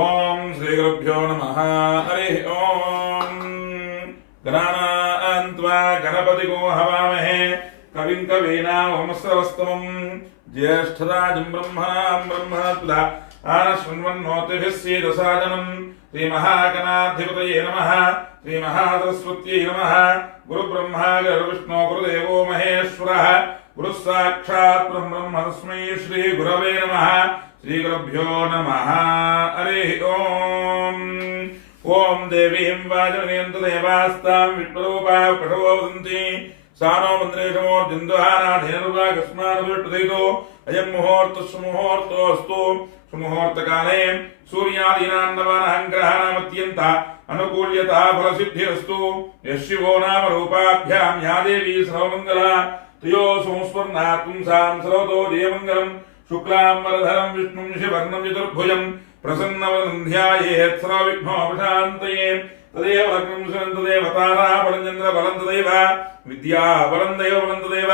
ఓం శ్రీ గురుభ్యో నమః. హరి ఓం. గణానాన్త్వా గణపతిగో హవామహే కవిం కవీనామస్రవస్తమం జ్యేష్ఠరాజం బ్రహ్మణాం బ్రహ్మణస్పద ఆనశృణ్వన్నోతిభిः సీదసాదనం. శ్రీ మహాగణాధిపతయే నమః. శ్రీ మహాసరస్వత్యై నమః. గురుబ్రహ్మా గురుర్విష్ణు గురుదేవో మహేశ్వరః. గురుః సాక్షాత్ బ్రహ్మ తస్మై శ్రీ గురవే నమః. శ్రీ గురుభ్యో నమః. హరి ఓం. ఓం దేవీం వాజనయంతు దేవాస్తాం విష్ణురూపా పశవో వదంతి. సానో మంత్రేషమోర్జిందుహానాధేనుర్వాకస్మానువిష్టుదైతో అయం ముహూర్తః సుముహూర్తోऽస్తు. సుముహూర్తకాలే సూర్యాదీనాన్నవానః గ్రహాణామత్యంత అనుకూల్యతా ఫలసిద్ధిరస్తు. యశివో నామ రూపాభ్యాం యా దేవీ సర్వమంగళా తయో సంస్మరణాత్ పుంసాం సర్వతో జయమంగళం. శుక్లాం వరధరం విష్ణుం శివర్ణం చతుర్భుజం ప్రసన్నవదనం ధ్యాయేత్ సర్వవిఘ్నోపశాంతయే. తదేవ లగ్నం తదేవ తారాబలం చంద్రబలం తదేవ విద్యాబలం దైవబలం తదేవ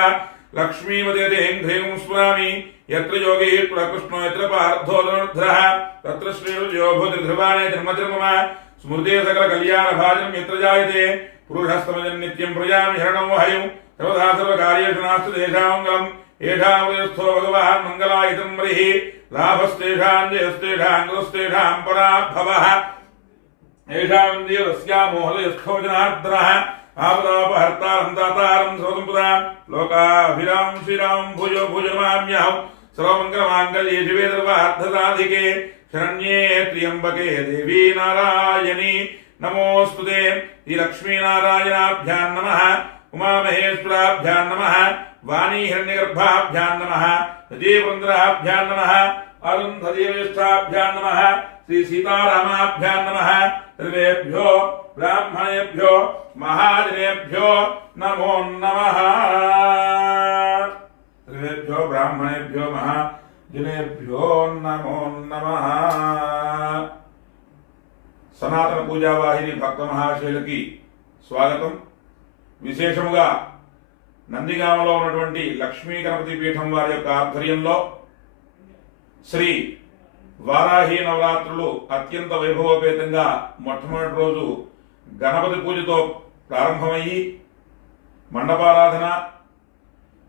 లక్ష్మీవదేహం ధ్రేయం స్మరామి. యత్ర యోగే కృష్ణో యత్ర పార్థో ధనుర్ధరః తత్ర శ్రేయో భూతిర్ధ్రువాణే జన్మజన్మ స్మృతే సకల కళ్యాణ భాజనం యత్ర జాయతే. పురుషస్తమజం నిత్యం ప్రజామి హరణం హయం సర్వదా సర్వకార్యేషు నాస్తి తేషాం ఏషామృతస్థో భగవాన్ మంగళాయుతం మరిః. లాభస్తేషాం జయస్తేషాం గురుస్తేషాం పరాభవః. ఏషాం దేవస్యామోహదయస్థో జనార్దనః. ఆపదాపహర్తారం దాతారం సర్వసంపదాం లోకాభిరామం శ్రీరామం భూయో భూయో నమామ్యహం. సర్వమంగళమాంగళ్యే శివే సర్వార్థసాధికే శరణ్యే త్ర్యంబకే దేవీ నారాయణి నమోస్తుతే. శ్రీ లక్ష్మీనారాయణాభ్యాం నమః. ఉమామహేశ్వరాభ్యాం నమః. వాణీ హిరణ్యగర్భాభ్యాం నమః. సజీవృంద్రాభ్యాం నమః. అరుంధతీవేష్టాభ్యాం నమః. శ్రీ సీతారామాభ్యాం నమః. సర్వేభ్యో బ్రాహ్మణేభ్యో మహాజనేభ్యో నమో నమః. సర్వేభ్యో బ్రాహ్మణేభ్యో మహాజనేభ్యో నమో నమః. సనాతన పూజావాహిని భక్త మహాశైలకి స్వాగతం. విశేషముగా నందిగామలో ఉన్నటువంటి లక్ష్మీ గణపతి పీఠం వారి యొక్క ఆధ్వర్యంలో శ్రీ వారాహి నవరాత్రులు అత్యంత వైభవోపేతంగా మొట్టమొదటి రోజు గణపతి పూజతో ప్రారంభమయ్యి మండపారాధన,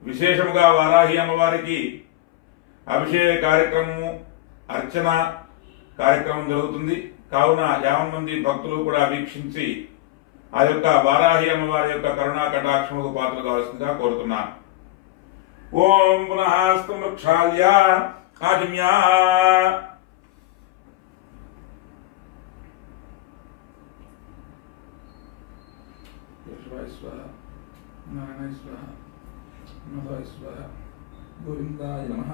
విశేషముగా వారాహి అమ్మవారికి అభిషేక కార్యక్రమము, అర్చన కార్యక్రమం జరుగుతుంది. కావున 50 మంది భక్తులు కూడా వీక్షించి ఆ యొక్క వారాహి అమ్మవారి యొక్క కరుణా కటాక్షముకు పాత్రలు కావాల్సిందిగా కోరుతున్నాను. ఓం పునః స్తమక్షాల్య ఆజమ్యా. గోవిందాయ నమః.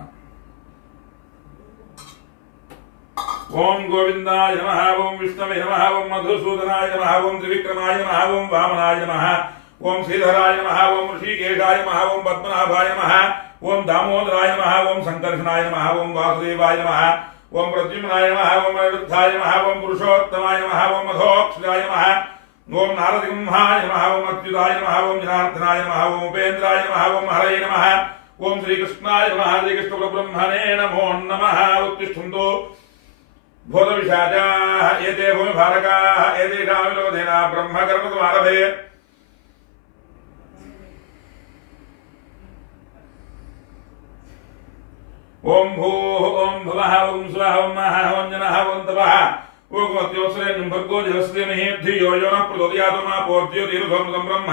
ఓం గోవిందాయ నమః. ఓం విష్ణవే నమః. ఓం మధుసూదనాయ నమః. ఓం త్రివిక్రమాయ నమః. ఓం వామనాయ నమః. ఓం శ్రీధరాయ నమః. ఓం ఋషికేశాయ నమః. ఓం పద్మనాభాయ నమః. ఓం దామోదరాయ నమః. ఓం సంకర్షణాయ నమః. ఓం వాసుదేవాయ నమః. ఓం ప్రద్యుమ్నాయ నమః. ఓం అనిరుద్ధాయ నమః. ఓం పురుషోత్తమాయ నమః. ఓం మధోక్షరాయ నమః. ఓం నారసింహాయ నమః. ఓం అచ్యుతాయ నమః. ఓం జనార్దనాయ నమః. ఓం ఉపేంద్రాయ నమః. ఓం హరయే నమః. ఓం శ్రీకృష్ణాయ నమః. శ్రీకృష్ణ బ్రహ్మణే నమో నమః. ఉత్తిష్ఠन्तు భూత విశాచాః ఏతే భూమి భారకాః ఏతేషాం విలోధేన బ్రహ్మకర్మకమారభే. ఓం భూః ఓం భువః ఓం స్వః ఓం మహః ఓం జనః ఓం తపః ఓం మత్యోత్సరేణ్యం భర్గో దేవస్యేమహే ధియో యో నః ప్రచోదయాత్ మా పోజ్యోతిర్సోమృతం బ్రహ్మ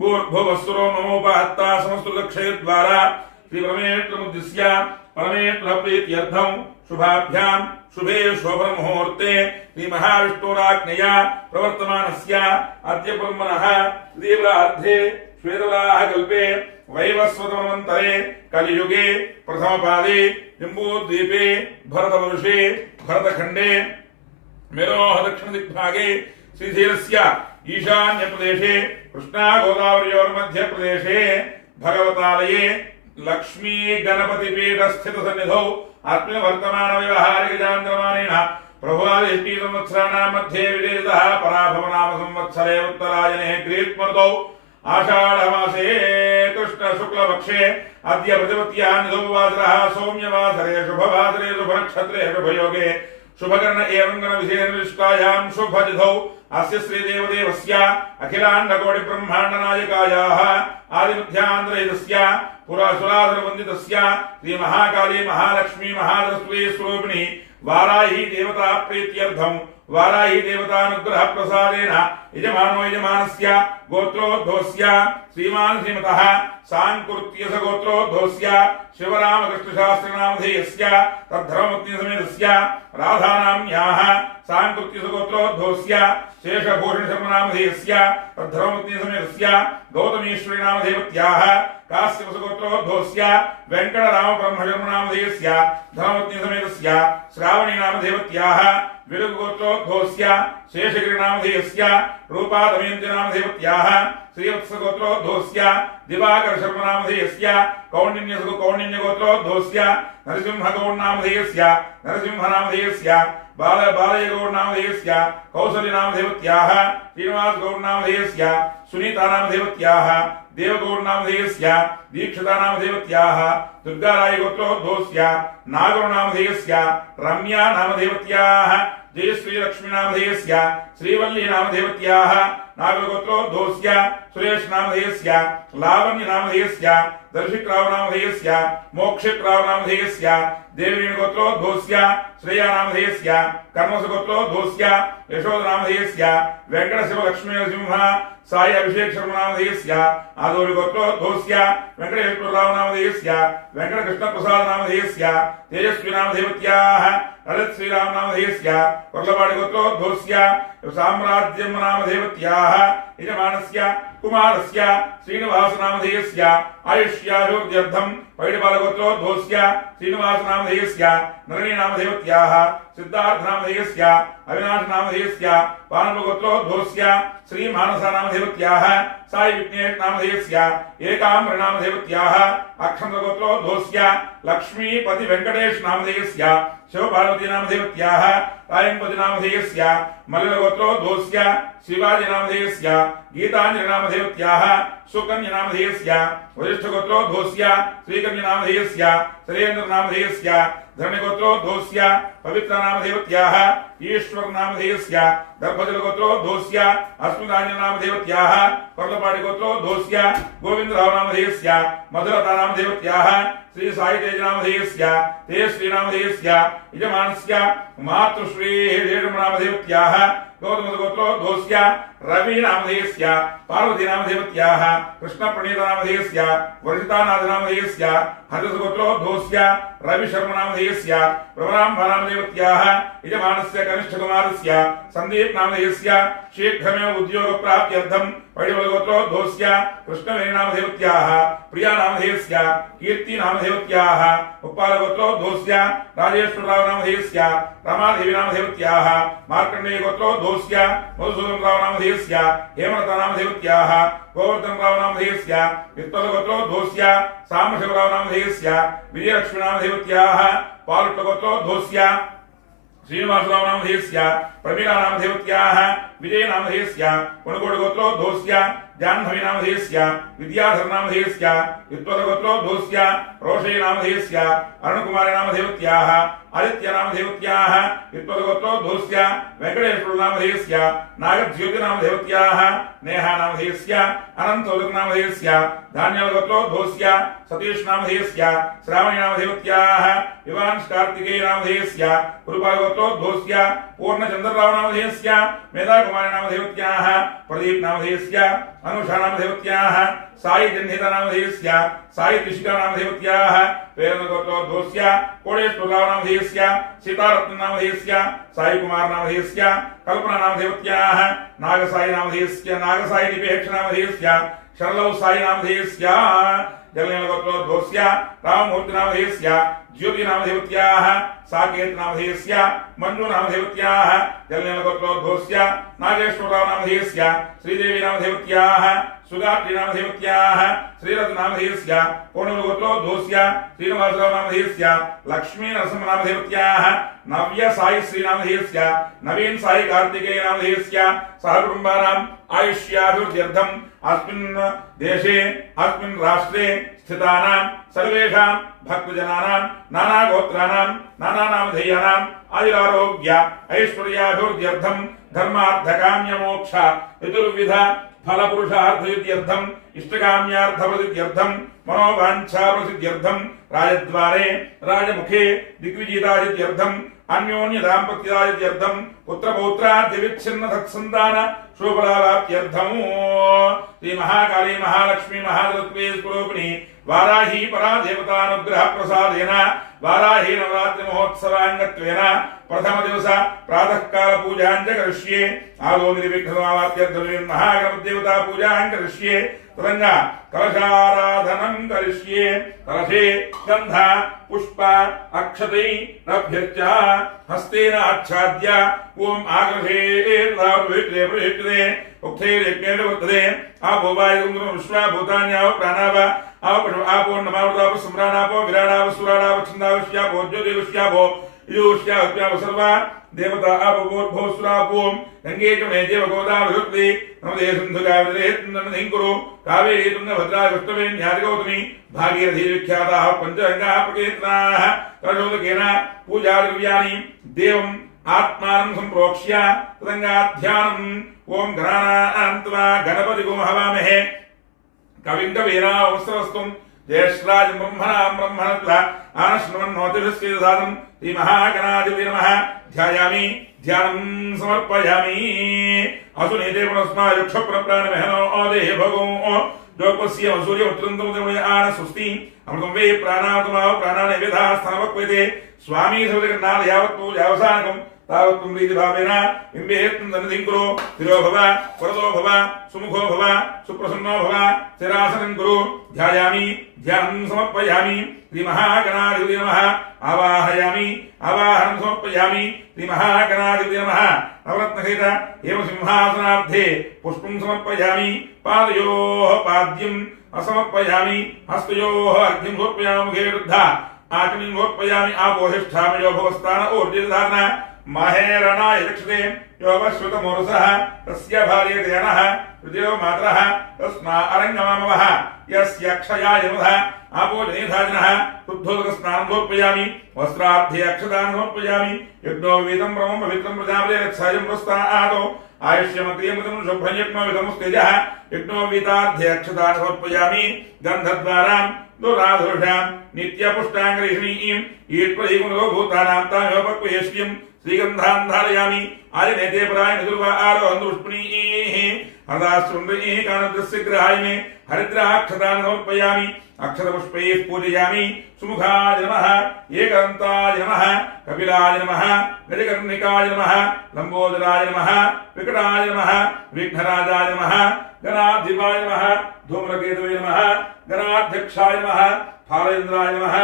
భూర్భువస్సురో మమోపహత్తా సమస్తృక్షయద్వారా శ్రీ పరమేశ్వరముద్దిశ్య పరమేశ్వర ప్రీత్యర్థం శుభాభ్యాం శుభే శోభన ముహూర్తే శ్రీ మహావిష్ణురాజ్ఞయా ప్రవర్తమానస్య అద్య బ్రహ్మణః తీవ్రార్ధే శ్వేతవరాహ కల్పే వైవస్వతమంతరే కలియుగే ప్రథమపాదే జంబూద్వీపే భరతవర్షే భరతఖండే మేరోః దక్షిణ దిగ్భాగే శ్రీశైలస్య ఈశాన్య ప్రదేశే కృష్ణా గోదావరియోర్మధ్య ప్రదేశే భగవతాలయే లక్ష్మీ గణపతి పీఠ స్థిత సన్నిధౌ ఆత్మ వర్తమాన వ్యవహారిక చాంద్రమానేన ప్రభువాది సంవత్సరాణాం మధ్యే విదేశः పరాభవ నామ సంవత్సరే ఉత్తరాయణే గ్రీష్మర్తౌ ఆషాఢమాసే కృష్ణ శుక్లపక్షే అద్య ప్రతిపత్యాం నిధౌవాసరః సౌమ్యవాసరే శుభవాసరే శుభనక్షత్రే శుభయోగే शुभकर्ण एवं गण विशेषनिष्ठायां शुभतिथौ अस्य श्रीदेवदेवस्य अखिलाण्डकोटि ब्रह्माण्ड नायकायाः आदिमध्यान्तरहितस्य पुरासुरासुरवन्दितस्य श्री महाकाली महालक्ष्मी महासरस्वती स्वरूपिणी वाराही देवता प्रीत्यर्थं वाराही देवतानुग्रह प्रसादेन यजमानो यजमानस्य गोत्रोद्भवस्य श्रीमान् श्रीमतः सांकृत्यस गोत्रोद्भवस्य शिवरामकृष्णशास्त्रिनामधेयस्य तद्धर्मपत्नीसमेतस्य राधानाम्न्याः सांकृत्यस गोत्रोद्भवस्य शेषभूषणशर्मनामधेयस्य तद्धर्मपत्नीसमेतस्य गौतमीश्वरीनामधेयवत्याः काश्यपसगोत्रोद्भवस्य वेङ्कटरामब्रह्मशर्मनामधेयस्य धर्मपत्नीसमेतस्य श्रावणीनामधेयवत्याः विलुगोत्रोद्भवस्य शेषगिरिनामधेयस्य रूपादमयन्तीनामधेयवत्याः श्रीवत्सगोत्रोद्भवस्य दिवाकरशर्मनामधेयस्य कौण्डिन्यगोत्रोद्भवस्य नरसिंहगौडनामधेयस्य नरसिंहनामधेयस्य बालयगौडनामधेयस्य कौसल्यनामधेयवत्याः श्रीनिवासगौडनामधेयस्य सुनीतानामधेयवत्याः देवगौडनामधेयस्य दीक्षितानामधेयवत्याः दुर्गारायगोत्रोद्भवस्य नागरनामधेयस्य रम्यानामधेयवत्याः जयश्रीलक्ष्मीनामधेयस्य श्रीवल्लीनामधेयवत्याः नागरगोत्रोद्भवस्य सुरेशनामधेयस्य लावण्यनामधेयस्य दर्शिक्रावनामधेयस्य मोक्षक्रावनामधेयस्य देवीगोत्रोद्भवस्य श्रेयानामधेयस्य कर्मसगोत्रोद्भवस्य यशोदनामधेयस्य वेङ्कटशिवलक्ष्मीनरसिंह साई अभिषेक शर्मनामधेयस्य आदौर्यगोत्रोद्भवस्य वेङ्कटेश्वररावनामधेयस्य वेङ्कटकृष्णप्रसादनामधेयस्य तेजस्वीनामधेयवत्याः ललित श्रीरामनामधेयस्य वर्लवाडिगोत्रोद्भवस्य साम्राज्यमनामधेयवत्याः यजमानस्य कुमारस्य श्रीनिवासनामधेयस्य आयुष्याभिवृद्ध्यर्थं पैडबालगोत्रोद्भवस्य श्रीनिवासनामधेयस्य नलिनीनामधेयवत्याः सिद्धार्थनामधेयस्य अविनाशनामधेयस्य पानवगोत्रोद्भवस्य श्रीमानसानामधेयवत्याः साई विघ्नेशनामधेयस्य एकाम्रनामधेयवत्याः अक्षन्तगोत्रोद्भवस्य लक्ष्मीपति वेङ्कटेशनामधेयस्य शिवपार्वतीनामधेयवत्याः रायम्पतिनामधेयस्य मल्लगोत्रोद्भवस्य शिवाजीनामधेयस्य गीताञ्जलिनामधेयवत्याः सुकन्यनामधेयस्य वरिष्ठगोत्रोद्भवस्य श्रीकन्यनामधेयस्य श्रेयेन्द्रनामधेयस्य धरणिगोत्रोद्भवस्य पवित्रनामधेयवत्याः ईश्वरनामधेयस्य दर्भजलगोत्रोद्भवस्य अस्मिताञ्जनामधेयवत्याः पर्लपाटिगोत्रोद्भवस्य गोविन्दरावनामधेयस्य मधुरतानामधेयवत्याः श्री साईतेजनामधेयस्य तेजश्रीनामधेयस्य यजमानस्य मातृश्रीनामधेयवत्याः गौतमगोत्रोद्भवस्य रविनामधेयस्य पार्वतीनामधेयवत्याः कृष्णप्रणीतनामधेयस्य वर्षितानाथनामधेयस्य हर्षगोत्रोद्भवस्य रविशर्मनामधेयस्य प्रवराम्भनामधेयवत्याः यजमानस्य कनिष्ठकुमारस्य सन्दीपनामधेयस्य शीघ्रमेव उद्योगप्राप्त्यर्थं पैडबलगोत्रोद्भवस्य कृष्णवेणीनामधेयवत्याः प्रियानामधेयस्य कीर्तिनामधेयवत्याः उप्पालगोत्रोद्भवस्य राजेश्वररावनामधेयस्य रमादेवीनामधेयवत्याः मार्कण्डेयगोत्रोद्भवस्य मधुसूदनरावनामधेयस्य हेमलतानामधेयवत्याः गोवर्धनरावनामधेयस्य वित्तलगोत्रोद्भवस्य सामशिवरावनामधेयस्य विजयलक्ष्मीनामधेयवत्याः पालुट्टगोत्रोद्भवस्य श्रीनिवासरावनामधेयस्य प्रमीलानामधेयवत्याः विजयनामधेयस्य पुनकोटिगोत्रोद्भवस्य जाह्नवीनामधेयस्य विद्याधरनामधेयस्य वित्तलगोत्रोद्भवस्य रोषयनामधेयस्य अरुणकुमारनामधेयवत्याः आदित्यनामधेयवत्याः वित्तलगोत्रोद्भवस्य वेङ्कटेश्वरनामधेयस्य नागज्योतिनामधेयवत्याः नेहानामधेयस्य अनन्तोदकनामधेयस्य धान्यलगोत्रोद्भवस्य सतीशनामधेयस्य श्रावणीनामधेयवत्याः विवांशकार्तिकेयनामधेयस्य कुरुपालगोत्रोद्भवस्य पूर्णचन्द्ररावनामधेयस्य मेधाकुमारीनामधेयवत्याः प्रदीपनामधेयस्य अनुषानामधेयवत्याः साई जन्हितानामधेयस्य साई त्रिशिकानामधेयवत्याः प्रेरणगोत्रोद्भवस्य कोडेश्वररावनामधेयस्य सीतारत्ननामधेयस्य साई कुमारनामधेयस्य कल्पनानामधेयवत्याः नागसाईनामधेयस्य नागसाई निपेक्षनामधेयस्य शरलौ साईनामधेयस्य जलनीलगोत्रोद्भवस्य राममूर्तिनामधेयस्य ज्योतिनामधेयवत्याः साकेतनामधेयस्य मञ्जुनामधेयवत्याः जलनीलगोत्रोद्भवस्य नागेश्वररावनामधेयस्य श्रीदेवीनामधेयवत्याः सुगात्रीनामधेयवत्याः श्रीरत्नामधेयस्य कोणुलगोत्रोद्भवस्य श्रीनिवासरावनामधेयस्य लक्ष्मीनरसिंहनामधेयवत्याः नव्य साई श्रीनामधेयस्य नवीन साई कार्तिकेयनामधेयस्य सहकुटुम्बानाम् आयुष्याभिवृद्ध्यर्थम् अस्मिन् देशे अस्मिन् राष्ट्रे स्थितानां सर्वेषां भक्तजनानां नानागोत्राणां नानानामधेयानाम् आयुरारोग्य ऐश्वर्याभिवृद्ध्यर्थं धर्मार्थकाम्यमोक्ष चतुर्विध फलपुरुषार्थसिद्ध्यर्थं इष्टकाम्यार्थप्रसिद्ध्यर्थं मनोवाञ्छाप्रसिद्ध्यर्थं राजद्वारे राजमुखे दिग्विजयितासिद्ध्यर्थं अन्योन्य दाम्पत्यादित्यर्थं पुत्रपौत्राद्यविच्छिन्न सत्सन्तान शोभलाभाप्त्यर्थं श्री महाकाली महालक्ष्मी महादत्वे स्वरूपिणी वाराही परा देवतानुग्रह प्रसादेन वाराही नवरात्रि महोत्सवांगत्वेन प्रथम दिवस प्रातः काल पूजां च करिष्ये आदौ निर्विघ्नमावाप्त्यर्थं महागणपति देवता पूजां करिष्ये तदंगा कलशाराधनं करिष्ये कलशे गंध पुष्प अक्षते नभ्यश्च हस्तेन आच्छाद्य ओम आकर्षे प्रविष्टे उक्ते यज्ञेन वर्तते आपो वायुन्द्रो विश्वा भूतान्याव प्राणाव आपो नमावृताव सम्राणापो विराणाव सुराणाव छन्दावश्यापो ज्योतिवश्यापो युष्याप्याव सर्वा देवता आपभोर्भोस्रापोम गंगे जमुने देव गोदावृत्ति नमदे सिंधु कावेरी नंदिंकुरु कावेरी तुंगभद्रा विष्णवे न्यादिगौतमी भागीरथी विख्याताः पंचगंगा प्रकीर्तनाः कलशोदकेन पूजाद्रव्याणि देवम् आत्मानं संप्रोक्ष्य तदंगाध्यानम् ओम गणानान्त्वा गणपतिगुं हवामहे कविं कवीनावस्त्रवस्तुं ज्येष्ठराजं ब्रह्मणां ब्रह्मणत्वा आनश्नुवन्नोतिभिस्वेदसादं श्रीमहागणाधिपते नमः ध्यायामि ध्यानं समर्पयामि असुनीते पुनस्मायुक्षप्रप्राणमेहनो आदेहे भगो जोपस्य सूर्यमुत्रन्तमुदमुदे आन सुस्ति अमृतं वे प्राणात्माव प्राणाने वेदाः स्थानवक्वेते स्वामी सर्वजगन्नाथ यावत् पूजावसानकं तावत् प्रीति भावेन बिम्बेत्तं दनदिं कुरु स्थिरो भव वरदो भव सुमुखो भव सुप्रसन्नो भव स्थिरासनं कुरु ध्यायामि ध्यानं समर्पयामि श्रीमहागणाधिपते नमः आवाहयामि आवाहनं समर्पयामि श्रीमहागणाधिपते नमः नवरत्नसहित एव सिंहासनार्थे पुष्पं समर्पयामि पादयोः पाद्यम् असमर्पयामि हस्तयोः अर्घ्यं समर्पयामि मुखे वृद्धा आचमनीं समर्पयामि आपोहिष्ठामि यो भवस्तान ऊर्जितधारणा माहेरणाय रक्षते योगश्रुतमोरसः तस्य भार्यतेनः हृदयो मातरः तस्मा अरङ्गमामवः यस्य क्षयाय नमः आपोजनेधाजिनः शुद्धोदकस्नानं समर्पयामि वस्त्रार्थे अक्षतान् समर्पयामि यज्ञो वेदं ब्रह्मं पवित्रं प्रजापते रक्षायं प्रस्तादो आयुष्यमक्रियमृतं शुभ्रं यज्ञोविधमुस्तेजः यज्ञोवीतार्थे अक्षतान् समर्पयामि गन्धद्वारां दुराधुषां नित्यपुष्टाङ्गरिष्णीं ईट्प्रदीपुनो भूतानां तामेवपक्वयेष्यं श्रीगन्धान् धारयामि आलिनेते पराय निदुर्वा आरोहन्तु पुष्पणीः हरदाश्चन्द्रैः कानद्रस्य ग्रहाय मे हरिद्राक्षतान् समर्पयामि अक्षतपुष्पैः पूजयामि सुमुखाय नमः एकदन्ताय नमः कपिलाय नमः गजकर्णिकाय नमः लम्बोदराय नमः विकटाय नमः विघ्नराजाय नमः गणाधिपाय नमः धूम्रकेतवे नमः गणाध्यक्षाय नमः फालेन्द्राय नमः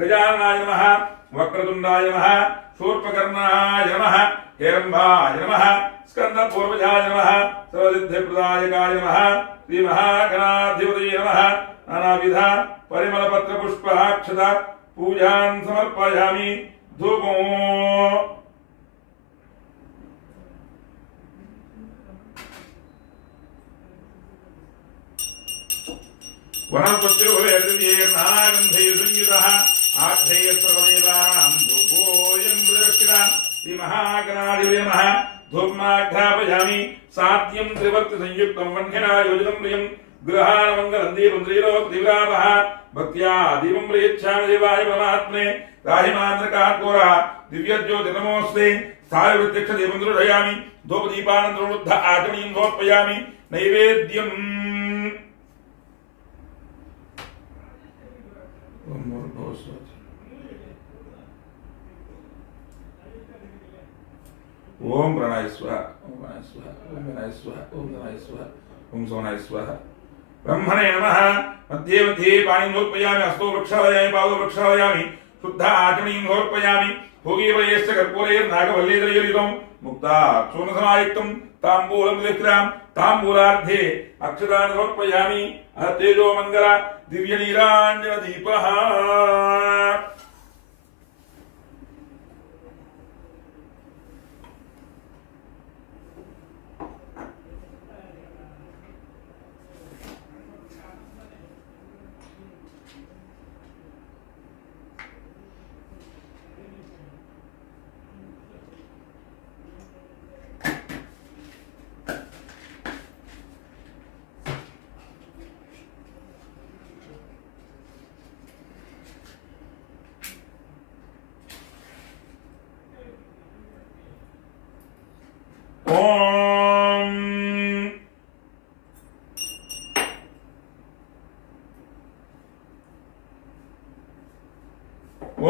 गजाननाय नमः वक्रतुण्डाय नमः शूर्पकर्णाय नमः हेरम्बाय नमः स्कन्दपूर्वजाय नमः सर्वसिद्धिप्रदायकाय नमः श्रीमहागणाधिपतये नमः नानाविध परिमलपत्रपुष्पाक्षत पूजान् समर्पयामि धूपो वनस्पत्यो नानागन्धैः संयुतः आख्येय सर्वदेवानां धूपोऽयं प्रदक्षिणः श्रीमहागणाधिपतये नमः धूपमाघ्रापयामि सात्यं त्रिवर्तिसंयुक्तं वह्निना योजितं प्रियं गृहाणमङ्गलं दीपं त्रैलोक्यदिव्यावः भक्त्या दीपं प्रयच्छामि देवाय परमात्मने राहिमान्द्रकाट्कोरः दिव्यज्योतिर्नमोऽस्ते स्थायवृत्यक्षदीपं दर्शयामि धूपदीपानन्तरोरुद्ध आचमनीं समर्पयामि नैवेद्यम् ओम प्रणय स्वाहा ओम प्रणय स्वाहा ओम प्रणय स्वाहा ओम प्रणय स्वाहा ओम सोनाय स्वाहा ब्रह्मणे नमः मध्ये मध्ये पाणिं समर्पयामि हस्तो वृक्षालयामि पादो वृक्षालयामि शुद्ध आचमनीं समर्पयामि भोगीवयश्च कर्पूरैर्नागवल्लीतरयुक्तं मुक्ता चूर्णसमायुक्तं ताम्बूलं दक्षिणां ताम्बूलार्धे अक्षतान् समर्पयामि तेजो मंगल दिव्यनीराञ्जनदीपः ఓం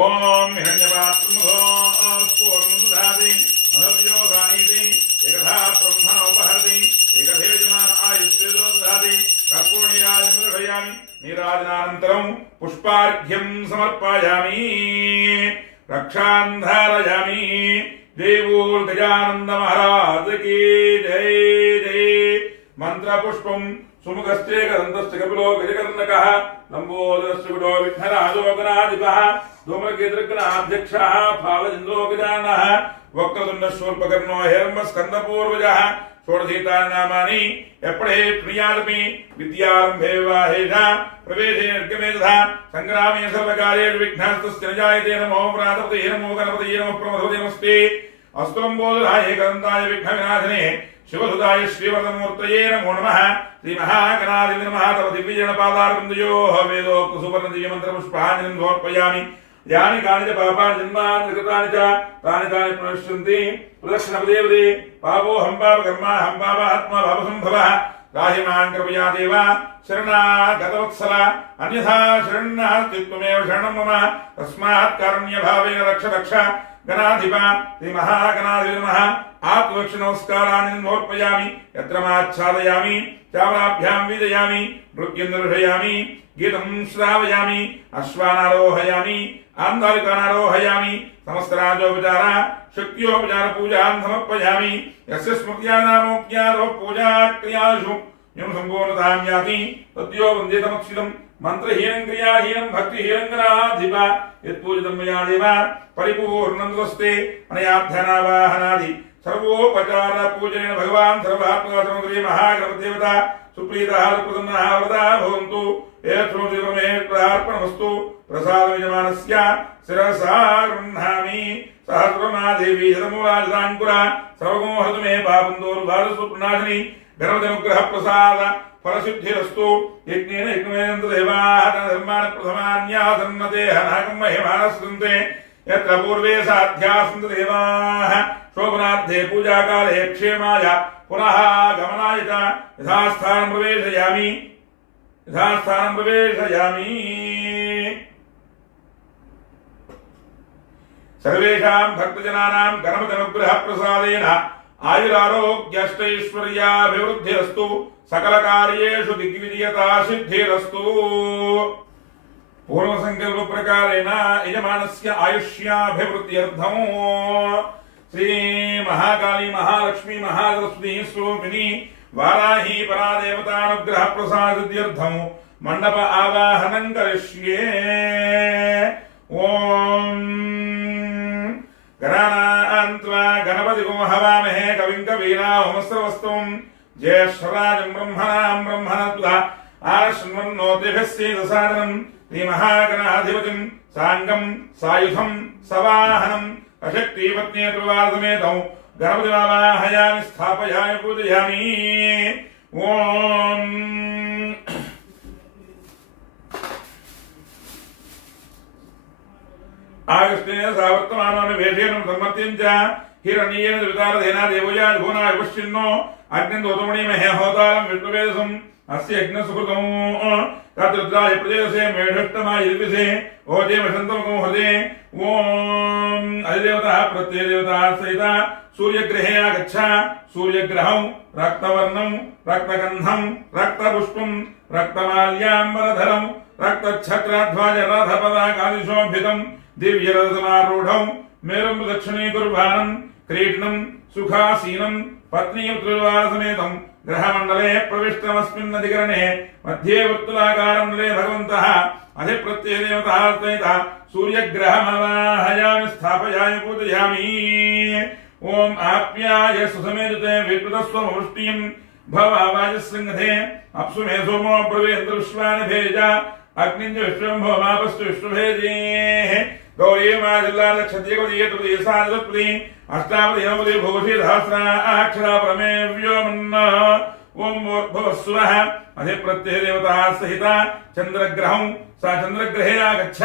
ఓం హిరణ్యపాత్రముఖోస్ఫూర్ణముదాది మనవ్యోధానీతి ఏకథా బ్రహ్మణ ఉపహరతి ఏకథేజమాన ఆయుష్యేదో దదాతి కర్పూర్ణీరాజంద్రయామి నీరాజనానంతరం పుష్పార్ఘ్యం సమర్పయామి రక్షాంధారయామి జై బోల్ గజానంద మహారాజ్ కీ జై జై మంత్ర పుష్పం సుముఖస్తే గదంతశ్చ కపిలో గజకర్ణకః లంబోదరశ్చ విఘ్నరాజో గణాధిపః ధూమ్రకేతుర్గణాధ్యక్షः ఫాలచంద్రో గజాననः వక్రతుండ శూర్పకర్ణో హిరణ్య స్కందపూర్వజः షోడశీతాని నామాని ఎప్పుడే ప్రియాలపి విద్యారంభే వివాహేష ప్రవేశే నిర్గమే తథా సంగ్రామే సర్వకార్యేషు విఘ్నస్తస్య న జాయతే నమో ప్రాతపతయే నమో గణపతయే నమః ప్రమథపతయే నమస్తే అస్త్రంబోధరాయ ఏకదంతాయ విఘ్నవినాశనే శివసుదాయ శ్రీవరదమూర్తయే నమో నమః శ్రీ మహాగణాధిపతి నమః తవ దివ్యజనపాదారవిందయోః వేదోక్త సువర్ణ దివ్యమంత్ర పుష్పాంజలిం సమర్పయామి యాని కాని చ పాపాని జన్మాని కృతాని చ తాని తాని పునశ్యంతి ప్రదక్షిణపదేవదే పాపోహం పాపకర్మాహం పాపాత్మా పాపసంభవః రాహి మాం కృపయా దేవ శరణాగతవత్సల అన్యథా శరణ్యాస్తిత్వమేవ శరణం మమ తస్మాత్ కారుణ్యభావేన రక్ష రక్ష గణాధిప శ్రీ మహాగణాధిపతి నమః ఆత్మవక్ష నమస్కారాన్ని సమర్పయామి యత్రమాచ్ఛాదయామి చామరాభ్యాం వీదయామి నృత్యం దర్శయామి గీతం శ్రావయామి అశ్వానారోహయామి ఆందాలికానారోహయామి సమస్తరాజోపచార శక్త్యోపచార పూజాం సమర్పయామి యస్య స్మృత్యా నామోక్త్యాదో పూజాక్రియాసు యం సంపూర్ణతాం యాతి తద్యో వందేతమక్షితం మంత్రహీనం క్రియాహీనం భక్తిహీనం గణాధిప యత్పూజితం మయా దేవ పరిపూర్ణం స్వస్తే అనయాధ్యానావాహనాది సర్వోపచార పూజనేన భగవాన్ సర్వాత్మకసముద్రీ మహాగణపతిదేవత సుప్రీతః ప్రసన్నః వరదా భవంతు ఏత్రోదివమేత్రార్పణమస్తు ప్రసాదయజమానస్య శిరసా గృహ్ణామి సహస్రనాదేవి శతమూలాజాంకుర సర్వమోహతు మే పాపం దూర్భారసుప్రనాశిని గణపతినుగ్రహ ప్రసాద ఫలసిద్ధిరస్తు యజ్ఞేన యజ్ఞమేంద్ర దేవాః ధర్మాన ప్రథమాన్యాసన్నతే హనాకం మహిమానస్కంతే యత్ర పూర్వే సాధ్యాసంత దేవాః శోభనార్థే పూజాకాలే క్షేమాయ పునః గమనాయ చ యథాస్థానం ప్రవేశయామి సర్వేషాం భక్తజనానాం గణపతినుగ్రహ ప్రసాదేన ఆయురారోగ్యష్టైశ్వర్యాభివృద్ధిరస్తు సకల కార్యేషు దిగ్విజయతా సిద్ధిరస్తు పూర్వ సంకల్ప ప్రకారేణ యజమానస్య ఆయుష్యాభివృద్ధ్యర్థం శ్రీ మహాకాళీ మహాలక్ష్మీ మహాసరస్వతీ స్వరూపిణి వారాహి పరాదేవతానుగ్రహ ప్రసాదిత్యర్థం మండప ఆవాహనం కరిష్యే. ఓం గణానాన్త్వా గణపతిగో హవామహే కవిం కవీనామస్రవస్తం జ్యేష్ఠరాజం బ్రహ్మణాం బ్రహ్మణత్వ ఆశృణ్వన్నోతిభిస్సేదసాదనం శ్రీమహాగణాధిపతిం సాంగం సాయుధం సవాహనం అశక్తిపత్నేతృవాసమేతం గణపతిమావాహయామి స్థాపయామి పూజయామి. ఓం ఆగస్త్యేన సావర్తమానాన్ని వేషేనం సమ్మర్త్యం చ హిరణ్యేన వితారధేనా దేవయా భూనా విపశ్చిన్నో అగ్నిం దోతమణీమహే హోతారం విష్ణువేదసం అస్య యజ్ఞసుకృతం తద్రుద్రాయ ప్రజయసే మేఢష్టమాయ దివిసే ఓజే వసంతమకం హృదే. ఓం అధిదేవతః ప్రత్యయదేవతः సహిత సూర్యగ్రహే ఆగచ్చ. సూర్యగ్రహం రక్తవర్ణం రక్తగంధం రక్తపుష్పం రక్తమాల్యాంబరధరం రక్తఛక్రధ్వజ రథపదాకాదిశోభితం దివ్యరథసమారూఢం మేరుం దక్షిణీకుర్వాణం క్రీడనం సుఖాసీనం పత్నీపుత్రవాసమేతం గ్రహమండలే ప్రవిష్టమస్మిన్నధికరణే మధ్యే వర్తులాకారండలే భగవంతః అధిప్రత్యయదేవతः సహిత సూర్యగ్రహమవాహయామి స్థాపయామి పూజయామి. ఓం ఆప్యాయ సుసమేజతే వికృతస్వమృష్టిం భవావాజస్సింగధే అప్సు మే సోమో బ్రవేంద్ర విశ్వాని భేజ అగ్నించ విశ్వంభవమాపస్తు విశ్వభేజే. గౌరీమాజిల్లాక్షత్రియవదీయతృదేశాదిపృతి అష్టావది నవది భూషి సహస్రాక్షరా ప్రమే వ్యోమన్న. ఓం మూర్భవస్సువః అధిప్రత్యయదేవతः సహిత చంద్రగ్రహం సా చంద్రగ్రహే ఆగచ్చ.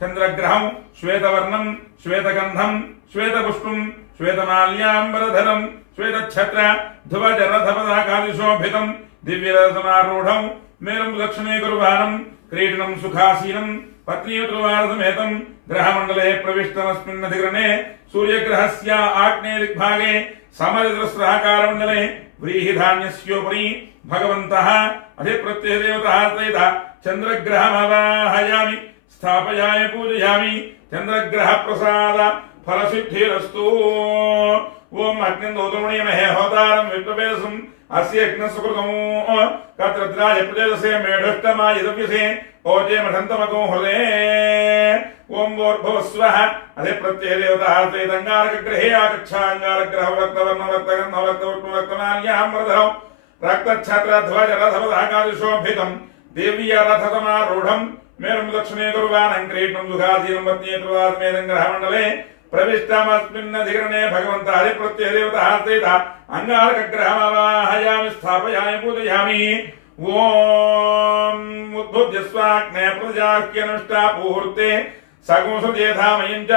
చంద్రగ్రహం శ్వేతవర్ణం శ్వేతగంధం శ్వేతపుష్పం श्वेतमाल्याम्बरधरं श्वेतच्छत्र ध्रुवजरथपदाकादिशोभितं दिव्यरसमारूढं मेरुं दक्षिणीकुर्वाणं क्रीडनं सुखासीनं पत्नीयुतुर्वारसमेतं ग्रहमण्डले प्रविष्टमस्मिन्नधिकरणे सूर्यग्रहस्य आग्नेय दिग्भागे समरिद्रस्राकारमण्डले व्रीहिधान्यस्योपरि भगवन्तः अधिप्रत्ययदेवतः सहित चन्द्रग्रहमवाहयामि स्थापयामि पूजयामि चन्द्रग्रह प्रसाद फलसिद्धिरस्तु। ओम अग्निन्दोतमणीमहे होतारं विप्लवेशम् अस्य यज्ञसुकृतमो कत्रद्राज प्रजलसे मेढष्टमायिदव्यसे ओजे मठन्तमको हृदे। ओम वोर्भवस्वः अधिप्रत्ययदेवतः सहितङ्गारकग्रहे आगच्छाङ्गारग्रहवक्तवर्णवक्तगन्धवक्तवक्तवक्तमाल्याम्बरधरौ रक्तच्छत्रध्वजरथपदाकादिशोभितं देव्यारथतमारूढं मेरुं दक्षिणे कुर्वाणं क्रीडनं सुखासीनं पत्नीयत्वादमेदं ग्रहमण्डले प्रविष्टमस्मिन्नधिकरणे भगवन्तः हरिप्रत्ययदेवतः सहित अङ्गारकग्रहमवाहयामि स्थापयामि पूजयामि। ॐ उद्भुज्य स्वाग्ने प्रजाह्यनुष्ठा मुहूर्ते सगुंसुजेधामयं च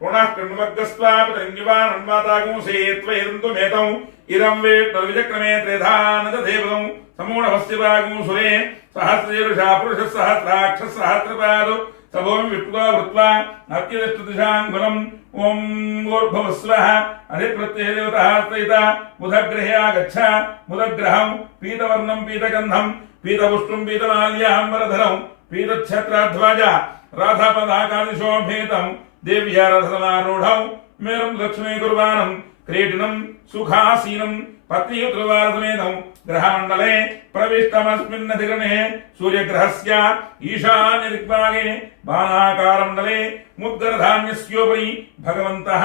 पुनः कृण्वग्गस्वापितङ्गिवान्मातागुंसे त्वयिदन्तुमेतौ इदं वेट्टर्विचक्रमे त्रेधानददेवं समूढभस्यवागुंसुरे सहस्रजीरुषा पुरुषः सहस्राक्षः सहस्रपादो सभूमि विप्लवा भूत्वा अत्यदिष्टदिशाङ्गुलम्। ॐ ऊर्ध्वस्वः अधिप्रत्ययदेवतः सहित बुधग्रहे आगच्छ बुधग्रहं पीतवर्णं पीतगन्धं पीतपुष्पं पीतमाल्याम्बरधरं पीतच्छत्रध्वज राधापदाकादिशोभेतं देव्या रथसमारूढं मेरुं दक्षिणीकुर्वाणं क्रीडनं सुखासीनं पत्नीयुतुर्वारसमेतं ग्रहमण्डले प्रविष्टमस्मिन्नधिकरणे सूर्यग्रहस्य ईशान्यदिग्भागे बाणाकारमण्डले मुद्गरधान्यस्योपरि भगवन्तः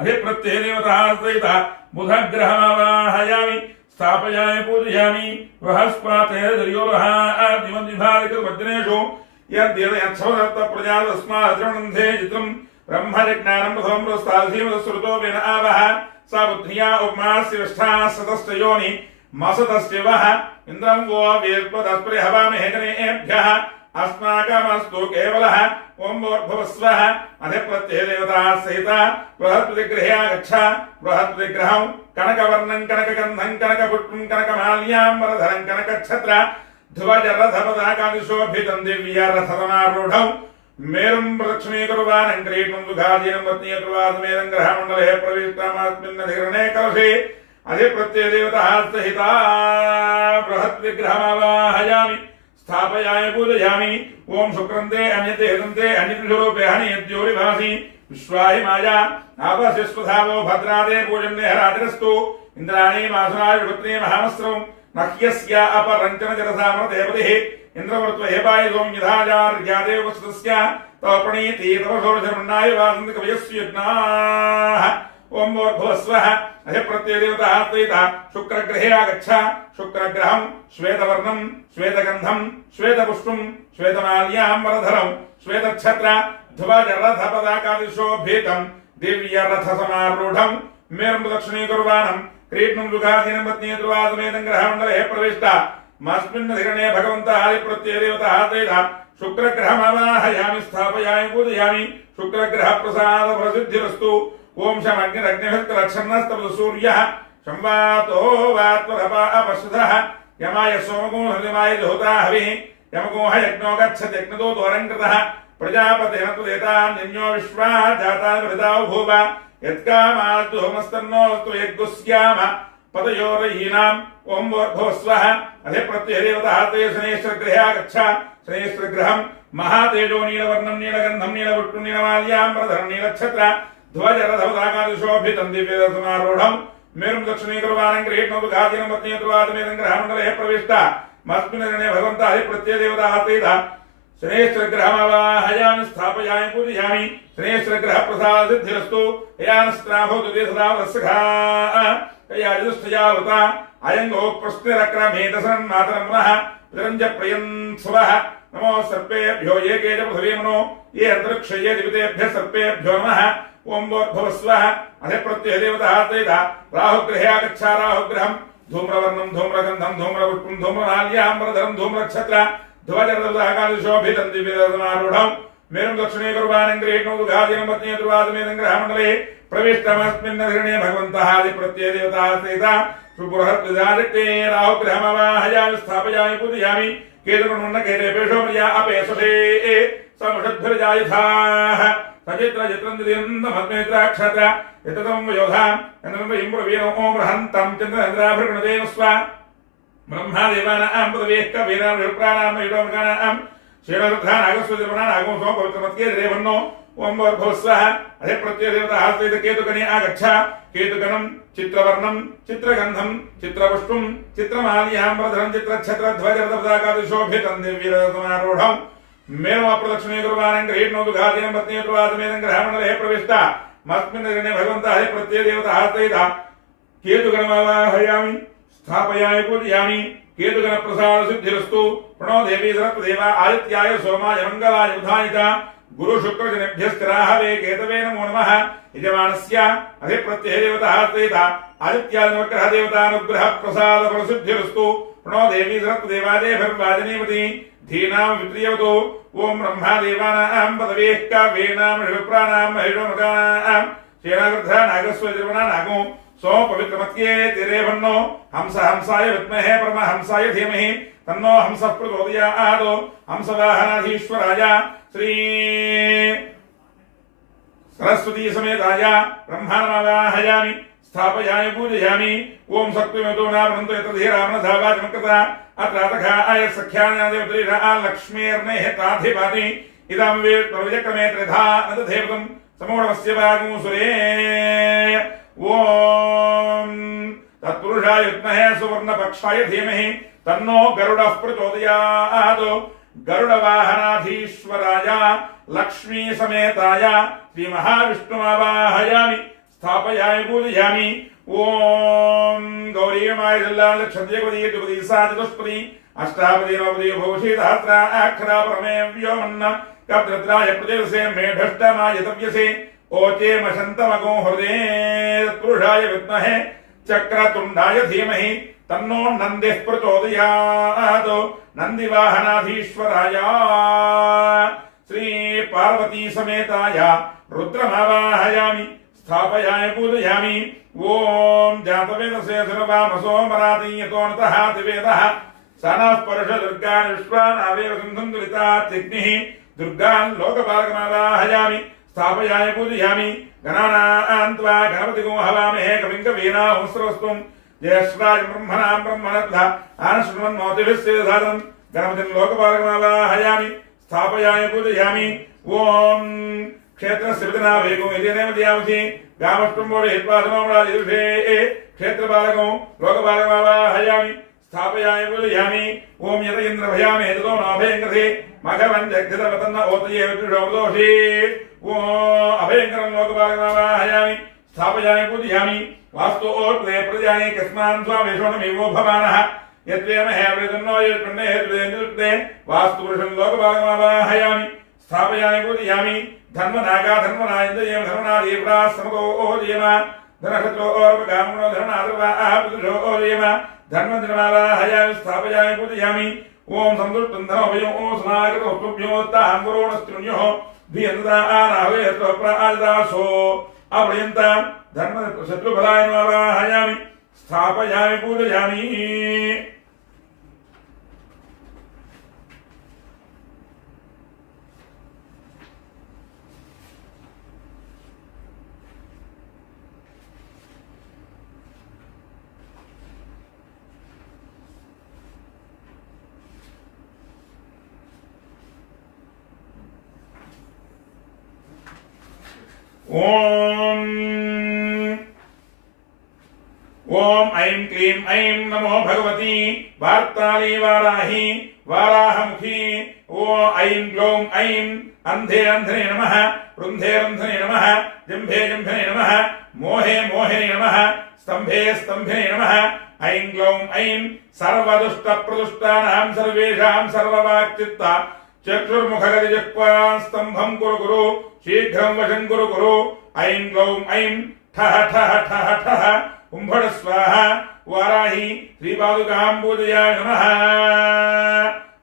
अधिप्रत्ययदेवतः सहित बुधग्रहमवाहयामि स्थापयामि पूजयामि। बृहस्पतेर्योरः आदिमद्विभागवज्रेषु यद्यच्छवदत्तप्रजातस्माद्रवणन्धे चित्रं ब्रह्मजज्ञानं प्रथमं प्रस्ताधीमतस्रुतो वेन आवः सा बुद्धिया उपमास्यष्ठा सतश्चयोनि मसतस्य वः इन्द्रं वो वेत्पदस्परि हवामहे गणेभ्यः अस्माकमस्तु केवलः। ओम भवस्वः अधिप्रत्ययदेवतः सहित बृहत्पतिगृहे आगच्छ बृहत्पतिगृहं कनकवर्णं कनकगन्धं कनकपुष्पं कनकमाल्याम्बरधरं कनकच्छत्र ध्रुवजरथपदाकादिशोभितं दिव्यरथसमारूढं मेरुं प्रदक्षिणीकुर्वाणं क्रीडनं सुखासीनं पत्नीयत्वादमेदं ग्रहमण्डले प्रविष्टमस्मिन्नधिकरणे कलशे अधिप्रत्ययदेवतः सहित बृहत्विग्रहमवाहयामि स्थापयामि पूजयामि। ओम शुक्रन्ते अन्यते हृदन्ते अन्यत्रिशूरूपे हनियद्योरिभासि विश्वाहि माया आपशिस्वधावो भद्रादे पूजन्ने हरातिरस्तु इन्द्राणि मासुनाय विभत्रे महामस्त्रं नह्यस्य अपरञ्चनजरसामरदेवतिः इन्द्रवृत्वहेपाय सोम यथाचार्यादेव वस्तस्य तवप्रणीति तव सौरधर्मण्णाय वासन्ति कवयस्य यज्ञाः। ओम भवस्वः अधिप्रत्ययदेवतः सहित शुक्रग्रहे आगच्छ शुक्रग्रहं श्वेतवर्णं श्वेतगन्धं श्वेतपुष्पं श्वेतमाल्याम्बरधरं श्वेतच्छत्र ध्रुवजरथपदाकादिशोभितं दिव्यरथसमारूढं मेरुं दक्षिणीकुर्वाणं क्रीडनं सुखासीनं पत्नीयत्वादमेदं ग्रहमण्डले प्रविष्टमस्मिन्नधिकरणे भगवन्तः हरिप्रत्ययदेवतः सहित शुक्रग्रहमवाहयामि स्थापयामि पूजयामि। शुक्रग्रहप्रसादप्रसिद्धिरस्तु। ओम शमग्निरग्निभिर्लक्षन्नस्तव सूर्यः संवातो वात्वरपा अपश्रुतः यमाय सोमगो हृदयमाय होता हविः यमगोह यज्ञो गच्छति यज्ञतो द्वारङ्कृतः प्रजापतेन त्वदेतान्यो विश्वा जाता वृताौ भूव यत्कामास्तु होमस्तन्नोऽस्तु यज्ञस्याम पदयोरहीनाम्। ओम भवस्वः अधिप्रत्ययदेवतः ते शनेश्वरगृहे आगच्छ शनेश्वरगृहं महातेजो नीलवर्णं नीलगन्धं नीलपुष्पं नीलमाल्याम्बरधरं नीलच्छत्र ध्वजरथपदाकादिशोभितं दिव्यरथसमारूढं मेरुं दक्षिणीकुर्वाणं क्रीडनं सुखासीनं पत्नीयत्वादमेदं ग्रहमण्डले प्रविष्टमस्मिन्नधिकरणे भगवन्तः हरिप्रत्ययदेवतः सहित शनेश्वरग्रहमवाहयामि स्थापयामि पूजयामि। शनेश्वरग्रहप्रसादसिद्धिरस्तु। ययानस्त्राभूतते सदा वत्सखा कयाजुष्ठया वृता अयङ्गो प्रश्निरक्रमेतसन्मातरं पुनः पितरञ्च प्रियन्सुवः नमो सर्पेभ्यो ये के च पृथिवी मनो ये अन्तरिक्षे ये दिवितेभ्यः सर्पेभ्यो नमः। ओम भवस्वः अधिप्रत्ययदेवतः सहित राहुगृहे आगच्छ राहुगृहं धूम्रवर्णं धूम्रगन्धं धूम्रपुष्पं धूम्रमाल्याम्बरधरं धूम्रच्छत्र ध्वजरथपदाकादिशोभितं दिव्यरथसमारूढं मेरुं दक्षिणीकुर्वाणं क्रीडनं सुखासीनं पत्नीयत्वादमेदं ग्रहमण्डले प्रविष्टमस्मिन्नधिरणे भगवन्तः आदिप्रत्ययदेवता स्थिता सुबृहद्विजादित्ये राहुग्रहमवाहयामि स्थापयामि पूजयामि केतुर्मुण्डकेतेपेषो मया अपेसुषे समुषद्भिर्जायुधाः सचित्र चित्रन्द्रियन्दमद्मेत्राक्षत्र यततं योधाम् यन्द्रं इम्प्रवीरो ओं बृहन्तं चन्द्रचन्द्राभृगणदेव स्व ब्रह्मादेवानां पदवेः कवीनां विप्राणां युडोमकानां शेणरुद्धानागस्वतिर्वणानागो सोम पवित्रमत्ये देवन्नो ओं भवस्वः अधे प्रत्ययदेवताः स्थित केतुगणे आगच्छ केतुगणं चित्रवर्णं चित्रगन्धं चित्रपुष्पं चित्रमाल्याम्बरधरं चित्रच्छत्रध्वजपताकादिशोभितं दिव्यरत्नमारूढं मेरम प्रदक्षिणे कुर्वाणं गृहीणो दुघादिनं पत्नी प्रवादमेनं ग्रहमण्डले प्रविष्टा मस्मिन् भगवन्तः प्रत्ययदेवताः स्थित केतुगणमावाहयामि स्थापयामि पूजयामि केतुगण प्रसाद सिद्धिरस्तु प्रणो देवी सरस्वतीवा आदित्याय सोमाय मंगलाय बुधाय च गुरु शुक्र जनेभ्यस्तिराहवे केतवे नमो नमः यजमानस्य अधिप्रत्यय देवताः स्थित आदित्यादिनवग्रह देवतानुग्रह प्रसाद प्रसिद्धिरस्तु प्रणो देवी सरस्वतीवादेभिर्वाजनीमति धीनां विप्रियवतो ओम ब्रह्मा देवानां पदवेः काव्येनां विप्राणां महिषोमकानां शेनागृध्रा नागस्वतिर्वणा नागो सो पवित्रमत्ये तिरेवन्नो हंस हंसाय विद्महे परमहंसाय धीमहि तन्नो हंसः प्रचोदयात् हंसवाहनाधीश्वराय श्री सरस्वती समेताय ब्रह्माणमावाहयामि स्थापयामि पूजयामि ओम शक्तिमेतो नामन्तो यत्र धीरामनधावाचमकृता अत्रातखाय सख्यानादेवत्रीरा लक्ष्मीर्नेहताधिपाति इदं वेदप्रविजक्रमे त्रिधा नदधेवतं समोढमस्य वागुसुरे ओम तत्पुरुषाय विद्महे सुवर्णपक्षाय धीमहि तन्नो गरुडः प्रचोदयात् गरुडवाहनाधीश्वराय लक्ष्मी समेताय श्री महाविष्णुमावाहयामि स्थापयामि पूजयामि ओम गौरीमाय जल्लाक्षद्यपदी द्विपदी सा चतुष्पदी अष्टापदी नवपदी भूषी सहस्राक्षरा परमे व्योमन्न कद्रद्राय प्रजलसे मेढष्टमाय तव्यसे ओचे मशंतमगो हृदे पुरुषाय विद्महे चक्रतुंडाय धीमहि तन्नो नंदिः प्रचोदयात् नंदिवाहनाधीश्वराय श्री पार्वती समेताय रुद्रमावाहयामि स्थापयामि पूजयामि ओम जातवेदस्य सर्वामसो मरातीयतोऽन्तः दिवेदः सनः परश दुर्गान् विश्वानावेव सिन्धुं दुरितात्यग्निः दुर्गान् लोकपालकमावाहयामि स्थापयामि पूजयामि गणानां त्वा गणपतिगो हवामहे कविं कवीनां सर्वस्वं जयश्राज ब्रह्मणां ब्रह्मणः आनशृण्वन्नोतिभिः सेदसादं गणपतिं लोकपालकमावाहयामि स्थापयामि पूजयामि ओम क्षेत्रस्य विदनावेगो यदेनेव दियामसि गामष्टुम्बोरे हित्वासनोमरादिदुषे क्षेत्रपालकं लोकपालकमावाहयामि स्थापयामि पूजयामि ओम यत इन्द्रभयामि हेतुतो नाभयङ्कृते मघवञ्जग्धितवतन्न ओतये विदुषोदोषे ओ अभयङ्करं लोकपालकमावाहयामि स्थापयामि पूजयामि वास्तु ओर्ते प्रजाने कस्मान् स्वामेषोणमेवो भवानः यद्वेमहे वृदन्नो यत्पुण्ये हेतुते वास्तु पुरुषं लोकपालकमावाहयामि स्थापयामि पूजयामि धर्मनागा धर्मनायन्द्रियं धर्मनादीव्रा समगो ओजेम धनक्षत्रो ओर्वगामनो धर्मनादर्वा पुरुषो ओजेम धर्मधर्मावाहयामि स्थापयामि पूजयामि ओम संतुष्टं धनोभयो ओम समागतोभ्योत्ताङ्गुरोणस्त्रुन्योः धियन्तानाहवे स्वप्राजदासो अपर्यन्तां धर्म शत्रुफलाय नमावाहयामि स्थापयामि पूजयामि ओम ओम ऐं क्लीं ऐं नमो भगवती वार्ताली वाराही वाराहमुखी ओ ऐं ग्लौं ऐं अंधे अंधने नमः रुन्धे रुन्धने नमः जम्भे जम्भने नमः मोहे मोहिने नमः स्तंभे स्तंभिने नमः ऐं ग्लौं ऐं सर्वदुष्ट प्रदुष्टानां सर्वेषां सर्ववाक्चित्त चक्षुर्मुखगतिजिह्वा स्तंभं कुरु कुरु शीघ्रं वशं कुरु कुरु ऐं ग्लौं ऐं ठः ठः ठः ठः कुंभड़ स्वाहा वाराही श्रीपादुकां पूजयामि नमः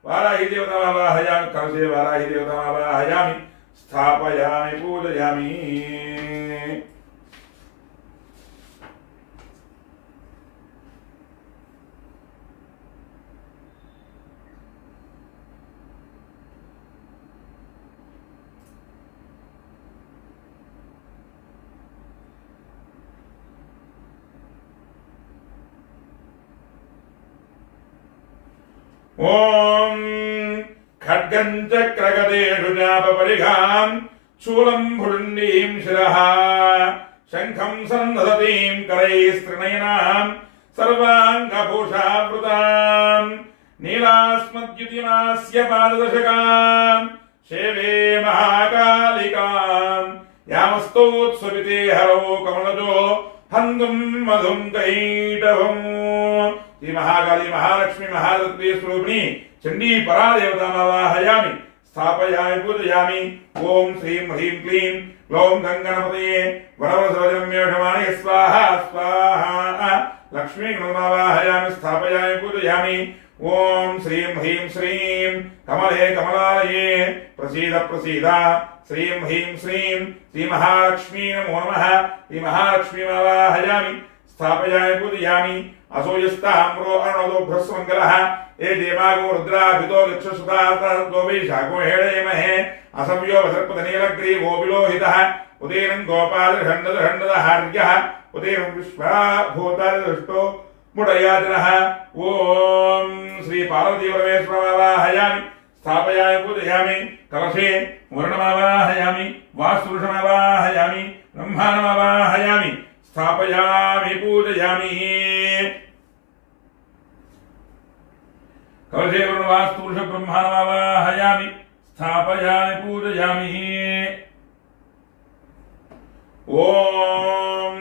वाराही देवतामावाहयामि करसे वाराही देवतामावाहयामि स्थापयामि पूजयामि ఓం ఖడ్గం చక్రగదేషు చాపపరిఘాం శూలం భుండీం శిరః శంఖం సన్నదతీం కరైస్త్రినయనాం సర్వాంగభూషావృతాం నీలాస్మద్యుతిమాస్య పాదదశకాం సేవే మహాకాళికాం యామస్తోత్సవితే హరో కమలజో హందుం మధుం కైటవం. శ్రీ మహాకాళి మహాలక్ష్మి మహారత్రీ స్వరూపిణి చండీ పరాదేవతామావాహయామి స్థాపయామి పూజయామి. ఓం శ్రీం హ్రీం క్లీం గ్లౌం గంగణపతయే వరవరసవజన్మేషమాణి స్వాహా స్వాహా. లక్ష్మీ గణమావాహయామి స్థాపయామి పూజయామి. ఓం శ్రీం హ్రీం శ్రీం కమలే కమలాలయే ప్రసీద ప్రసీద. శ్రీం హ్రీం శ్రీం శ్రీ మహాలక్ష్మీ నమో నమః. శ్రీ మహాలక్ష్మీమావాహయామి స్థాపయామి పూజయామి. అసోయస్తామ్రో అరుణదో భ్రస్మంగళః ఏ దేవాగో రుద్రాభితో యక్షసుతార్తో వైశాఖో హేళయమహే అసవ్యో వసర్పతనీలగ్రీవో విలోహితః ఉదీనం గోపాలఖండదఖండదహార్యః ఉదీనం విశ్వాభూతాదృష్టో ముడయాజనః. ఓం శ్రీ పార్వతీపరమేశ్వరమావాహయామి స్థాపయామి పూజయామి. కలశే వర్ణమావాహయామి వాస్తుపురుషమావాహయామి బ్రహ్మాణమావాహయామి స్థాపయామి పూజయామి. కలశే వర్ణవాస్తుపురుష బ్రహ్మాణమావాహయామి స్థాపయామి పూజయామి. ఓం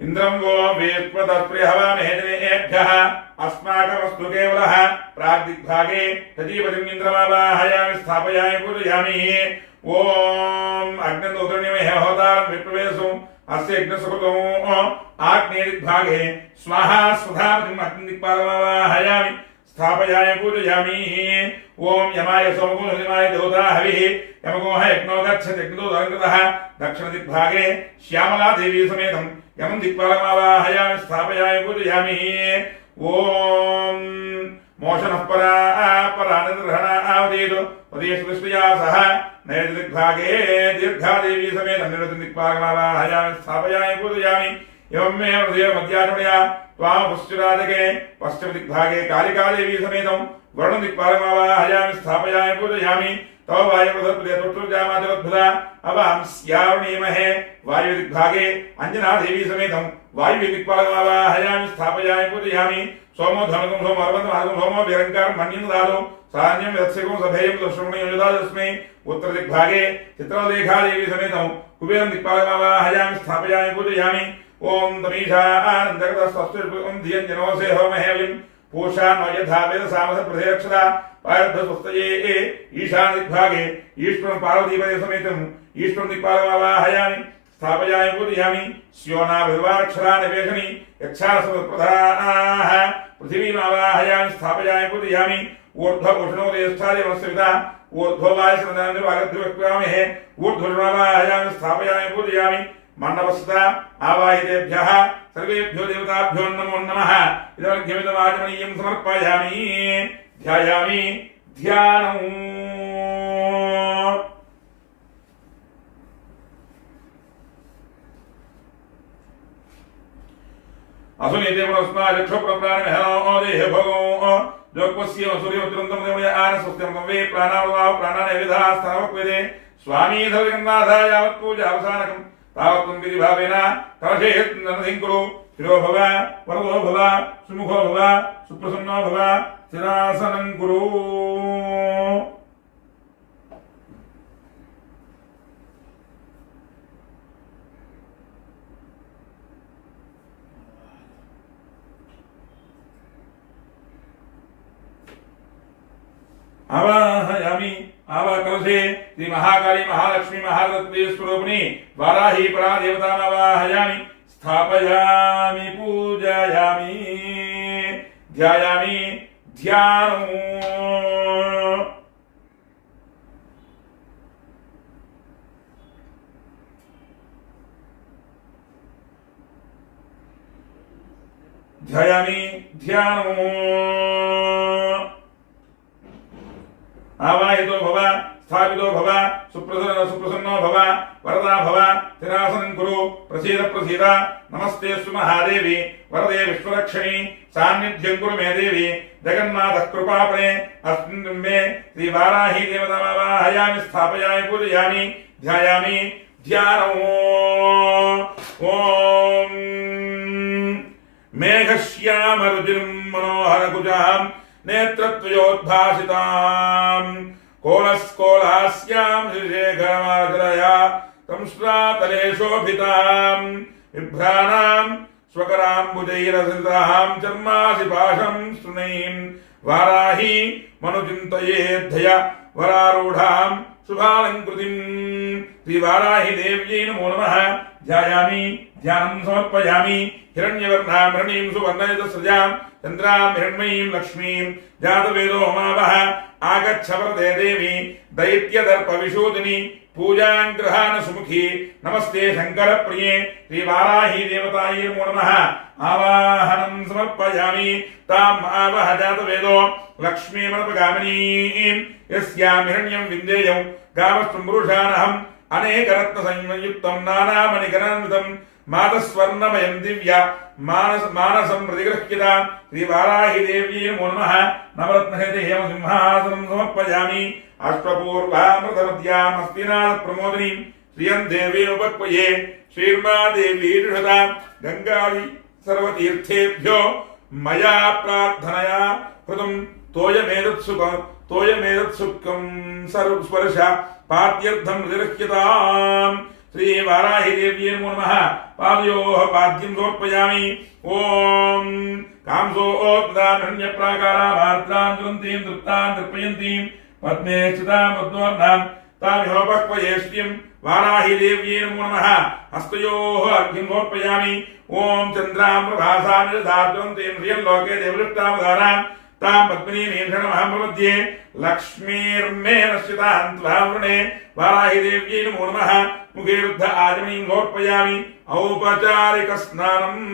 ఇంద్రం గో వేత్పతస్ప్రియహవామహేజనేభ్యః అస్మాకమస్తు కేవలః ప్రాగ్దిగ్భాగే సజీవతిం ఇంద్రమావాహయామి స్థాపయామి పూజయామి. ఓం అగ్నిదోత్రణీమహే హోతారం విప్రవేశం అస్య యజ్ఞసుకృతం ఆగ్నేయదిగ్భాగే స్వాహా స్వధాపతిం అగ్నిదిక్పాలమావాహయామి స్థాపయామి పూజయామి. ఓం యమాయ సోమగుణహిమాయ దేవతా హవిః యమగోహ యజ్ఞో గచ్చతి యజ్ఞదోదరంకృతః దక్షిణదిగ్భాగే శ్యామలాదేవీ సమేతం యమం దిక్పాలమావాహయామి స్థాపయామి పూజయామి. ఓం మోషనః పరానిర్హణావదేతు ఉదయశ్రుష్ట్యా సహ నైరుతిదిగ్భాగే దీర్ఘాదేవీ సమేతం నిరుతిదిక్పాలమావాహయామి స్థాపయామి పూజయామి. एवं मे हृदय मध्याचमया त्वां पुष्टिराजके पश्चिम दिग्भागे कालिकादेवी समेतं वरुण दिक्पालमावाहयामि स्थापयामि पूजयामि. तव वायुप्रदत्पदे तुष्टुर्जामाजलद्भुता अवां स्यावणीमहे वायु दिग्भागे अंजना देवी समेतं वायु दिक्पालमावाहयामि स्थापयामि पूजयामि. सोमो धनुकं सोमो अर्वन्तमार्गं सोमो विरङ्कारं मन्यं दादो सान्यं यत्सिकं सभेयं दर्शमणि युधादस्मै. उत्तर दिग्भागे चित्रलेखा देवी समेतं कुबेरं दिक्पालमावाहयामि स्थापयामि पूजयामि. ओम तमीषा आनंदगतस्वस्तिर्पुं धियञ्जनोसे होमहेविं पूषा नो यथा वेदसामस प्रदेक्षता पारब्धस्वस्तये ईशान दिग्भागे ईश्वरं पार्वतीपदे समेतम् ईश्वरं दिक्पालमावाहयामि स्थापयामि पूजयामि. स्योना भगवानक्षरा निवेशनी यक्षासप्रधाः पृथिवीमावाहयामि स्थापयामि पूजयामि. ऊर्ध्वभूषणो ज्येष्ठादिवस्विता ऊर्ध्ववायुसनदानिर्वागद्विक्रामहे ऊर्ध्वमावाहयामि स्थापयामि पूजयामि. मंडपस्था आवाहितेभ्यः सर्वेभ्यो देवताभ्यो नमो नमः. इदमर्घ्यमिदमाचमनीयं समर्पयामि. ध्यायामि ध्यानम्. असुनीते पुनस्माचक्षुप्रप्राणमेहनो देह भगो जोगपस्य सूर्योत्तरन्तं देवय आनस्वस्त्यं वे प्राणावदाव प्राणानैविधास्तनवक्वेदे स्वामी सर्वगन्नाथ यावत् पूजा अवसानकम् तावत्तं विधिभावेन कलशेत् नरसिंकुरु. शिरो भव वरदो भव सुमुखो भव सुप्रसन्नो भव स्थिरासनं कुरु. आवाहयामि आवाकलशे श्री महाकाली महालक्ष्मी महारत्नी स्वरूपिणी वाराही परा देवतामावाहयामि स्थापयामि पूजयामि. ध्यायामि ध्यानम्. ध्यायामि ध्यानम्. आवाहितो भव स्थापितो भव सुप्रसन्नो भव वरदा भव स्थिरासनं कुरु. प्रसीद प्रसीद नमस्तेऽस्तु महादेवी वरदे विश्वरक्षिणी सान्निध्यं कुरु मे देवी जगन्नाथः कृपापणे अस्मिन् मे श्रीवाराही देवतामावाहयामि स्थापयामि पूजयामि ध्यायामि ध्यानम् ॐ मेघश्यामरुचिं मनोहरकुजां नेत्रत्वयोद्भासितां कोलस्कोलास्यां श्रीशेखरमाचरया संश्रातले शोभितां बिभ्राणां स्वकराम्बुजैरसृतां चर्मासि पाशं शृणीं वाराही मनुचिन्तयेद्धया वरारूढां शुभालङ्कृतिं श्रीवाराही देव्यै नमो नमः ध्यायामि ध्यानं समर्पयामि हिरण्यवर्णां हिरण्यं सुवर्णयुतसृजां चन्द्रां हिरण्मयीं लक्ष्मीं जातवेदो ममावह आगच्छ वरदे देवी दैत्यदर्पविशोदिनी पूजां गृहाण सुमुखी नमस्ते शंकरप्रिये श्रीवाराही देवतायै नमो नमः आवाहनं समर्पयामि ताम् आवह जातवेदो लक्ष्मीमनपगामिनीं यस्यां हिरण्यं विन्देयं गावस्तुम्बुरुषाणहम् अनेकरत्नसंयुक्तं नानामणिगणान्वितं मातस्वर्णमयं दिव्या मानसं प्रतिगृह्यतां श्रीवाराही देव्यै नमो नमः नवरत्नहृदे हेमसिंहासनं समर्पयामि अष्टपूर्वामृतमध्यामस्तिनाथप्रमोदिनीं श्रियं देवीमुपक्वये श्रीर्मादेवी ऋषतां गङ्गावि सर्वतीर्थेभ्यो मया प्रार्थनया कृतं तोयमेतत्सुखं सर्वस्पर्श पाद्यर्थं प्रतिगृह्यताम् श्रीवाराही देव्यै नमो नमः पादयोः पाद्यं समर्पयामि ॐ कांसोत्प्राकारामार्द्रां ज्वलन्तीं तृप्तां तर्पयन्तीं पद्मे स्थितां पद्मवर्णां तामिहोपक्वये श्रियं वाराही देव्यै नमो नमः हस्तयोः अर्घ्यं समर्पयामि ॐ चन्द्रां प्रभासां ज्वलन्तीं श्रियं लोके देवदृष्टावधानां तां पद्मिनीं शरणमहं प्रपद्ये लक्ष्मीर्मे नश्यतां त्वावृणे वाराही देव्यै नमो नमः मुखे रुद्ध आचमनीं समर्पयामि औपचारिकस्नानम्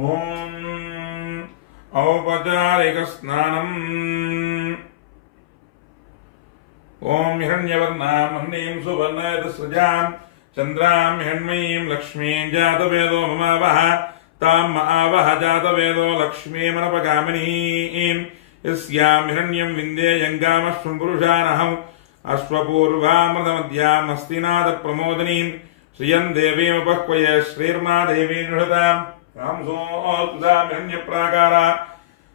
ఓం ఔపచారికస్నానం ఓం హిరణ్యవర్ణాం హర్ణీం సువర్ణయుతసృజాం చంద్రాం హిరణ్మయీం లక్ష్మీం జాతవేదో మమావహ తాం ఆవహ జాతవేదో లక్ష్మీమనపగామినీం యస్యాం హిరణ్యం విందేయం గామశ్వం పురుషానహం అశ్వపూర్వామృతమధ్యామస్తినాథప్రమోదినీం శ్రియం దేవీముపక్వయే శ్రీర్మాదేవీ నిషతాం हिरण्यप्राकारा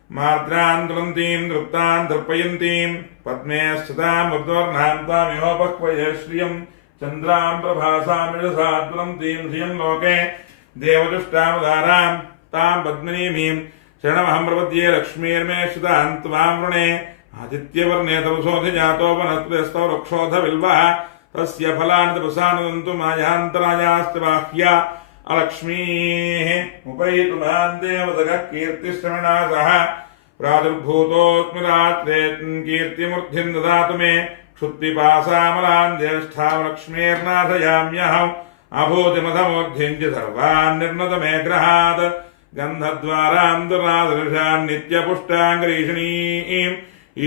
मार्द्रां ज्वलन्तीं तृप्तां तर्पयन्तीं पद्मे स्थितां मृद्वर्णां तामिहोपक्वये श्रियं चन्द्रां प्रभासां यशसा ज्वलन्तीं श्रियं लोके देवदुष्टामुदारां तां पद्मिनीं शरणमहं प्रपद्ये लक्ष्मीर्मे स्थितां त्वां वृणे आदित्यवर्णे तपसोऽधिजातो वनस्पतिस्तौ रक्षोऽधविल्वः तस्य फलानि तपसा नदन्तु मायान्तरायास्ति बाह्या अलक्ष्मीः उपैतुमान् देवतगः कीर्तिश्रवणासः प्रादुर्भूतोऽस्मि रात्रे कीर्तिमूर्धिं ददातु मे क्षुत्पिपासामलान् ज्येष्ठां लक्ष्मीर्नाशयाम्यहम् अभूतिमथमूर्धिं च सर्वान् निर्णत मे गृहात् गन्धद्वारां दुरादृशान् नित्यपुष्टाङ्गरीषिणीम्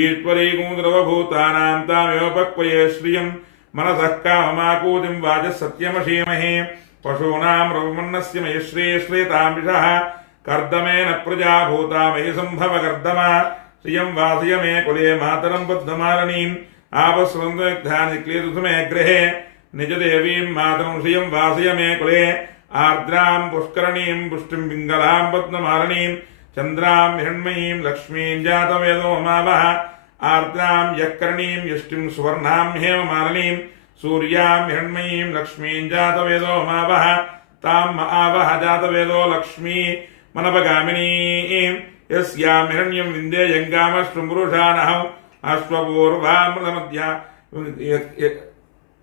ईश्वरीं द्रवभूतानां तामेवोपक्वये श्रियं मनसः काममाकूतिं वाचः सत्यमशीमहे पशूनां रवमन्नस्य मयि श्रीश्रीतांविषः कर्दमेन प्रजा भूता मयि सम्भव कर्दमा श्रियं वासय मे कुले मातरं बद्धमारणीम् आपस्वन्दग्धानि क्लीदतु मे गृहे निजदेवीं मातरं श्रियं वासय मे कुले आर्द्रां पुष्करणीं पुष्टिं पिङ्गलां पद्ममारणीं चन्द्रां हिरण्मयीं लक्ष्मीं जातवेदो ममावह आर्द्रां यःकरणीं यष्टिं सुवर्णां हेममालिनीं सूर्यां हिरण्मयीं लक्ष्मीं जातवेदो ममावह तां आवह जातवेदो लक्ष्मी मनपगामिनीं यस्यां हिरण्यं विन्देयं गामश्रुपुरुषानहम् अश्वपूर्वामृतमध्या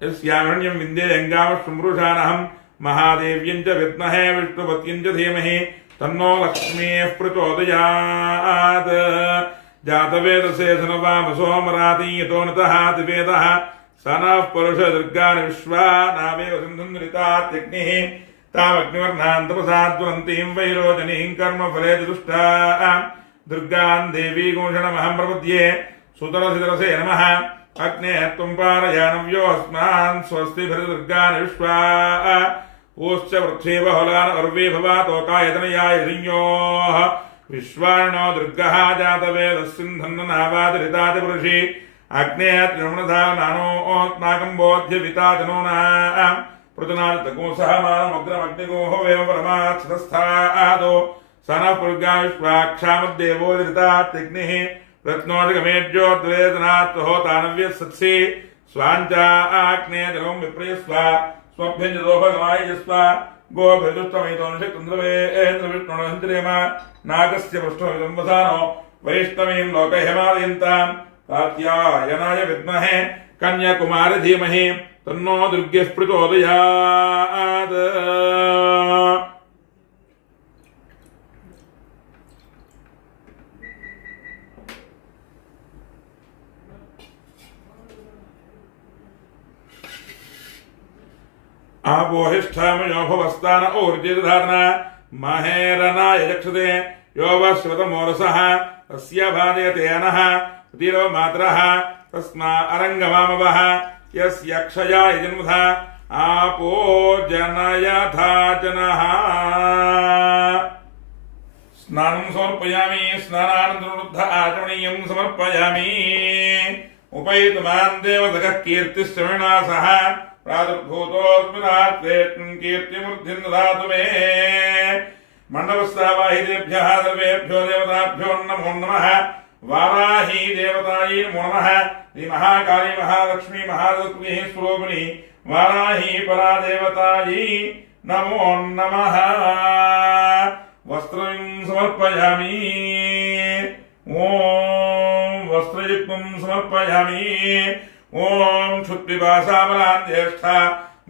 यस्यां हिरण्यं विन्देयं गामश्रुपुरुषानहम् महादेव्यं च विद्महे विष्णुपत्न्यं च धीमहि तन्नो लक्ष्मीः प्रचोदयात्। जातवेदसे सनवामसो मराति यतो नतः दिवेदः स नः पुरुष दुर्गानि विश्वा नामेव सिन्धुन्नृतात्यग्निः तामग्निवर्णान् तपसाद्वन्तीं वैरोचनीं कर्मफले दुष्टां दुर्गां देवी गुणशणमहं प्रपद्ये। सुतरसितरसे नमः अग्ने त्वं पारयानव्योऽस्मान् स्वस्तिभिर्दुर्गानि विश्वा ऊश्च पृथ्वी बहुलान् अर्वे भवातोकायतनयाय ऋञ्योः विश्वाणो दुर्गः जातवेदस्सिन्धन्ननावादिरितादिपुरुषि अग्ने त्रिणुधानानोऽस्माकं बोध्यवितातनो नाम पृतनादितको सह मानमग्रमग्निगोः वेव परमात्सतस्थादो स नः पुर्गा विश्वाक्षामद्देवोदिरितात्यग्निः रत्नोदिगमेज्यो द्वेदनात्वहोतानव्यसत्सि स्वाञ्चाग्ने जगं विप्रयस्व स्वभ्यञ्जदोभगमायजस्व गोभिर्दुष्टमयितोनिषक्तन्द्रवेन्द्रविष्णुनहन्त्रेम नागस्य पृष्ठमिदं वसानो वैष्णवीं लोकहिमालयन्तां कात्यायनाय विद्महे कन्याकुमारी धीमहि तन्नो दुर्गेः प्रचोदयात्। आपोहिष्ठामयो भवस्तान ऊर्जितधारणा महेरनाय यक्षते यो वश्रुतमोरसः तस्य भाजयते नः तीरो मात्रः तस्मा अरङ्गमामवः यस्य क्षयाय जन्मधा आपो जनयथा जनः। स्नानं समर्पयामि स्नानानन्तरवृद्ध आचमनीयं समर्पयामि। उपैतुमान् देवतकः कीर्तिश्रवणा सह प्रादुर्भूतोऽस्मि रात्रे कीर्तिमूर्तिं ददातु मे। मण्डपस्थावाहितेभ्यः सर्वेभ्यो देवताभ्यो नमो नमः। वाराही देवतायै नमो नमः। श्री महाकाली महालक्ष्मी महालक्ष्मी स्वरूपिणी वाराही परा देवतायै नमो नमः। वस्त्रं समर्पयामि। ओम वस्त्रयुक्तं समर्पयामि। ओम क्षुत्पिपासामलान् ज्येष्ठा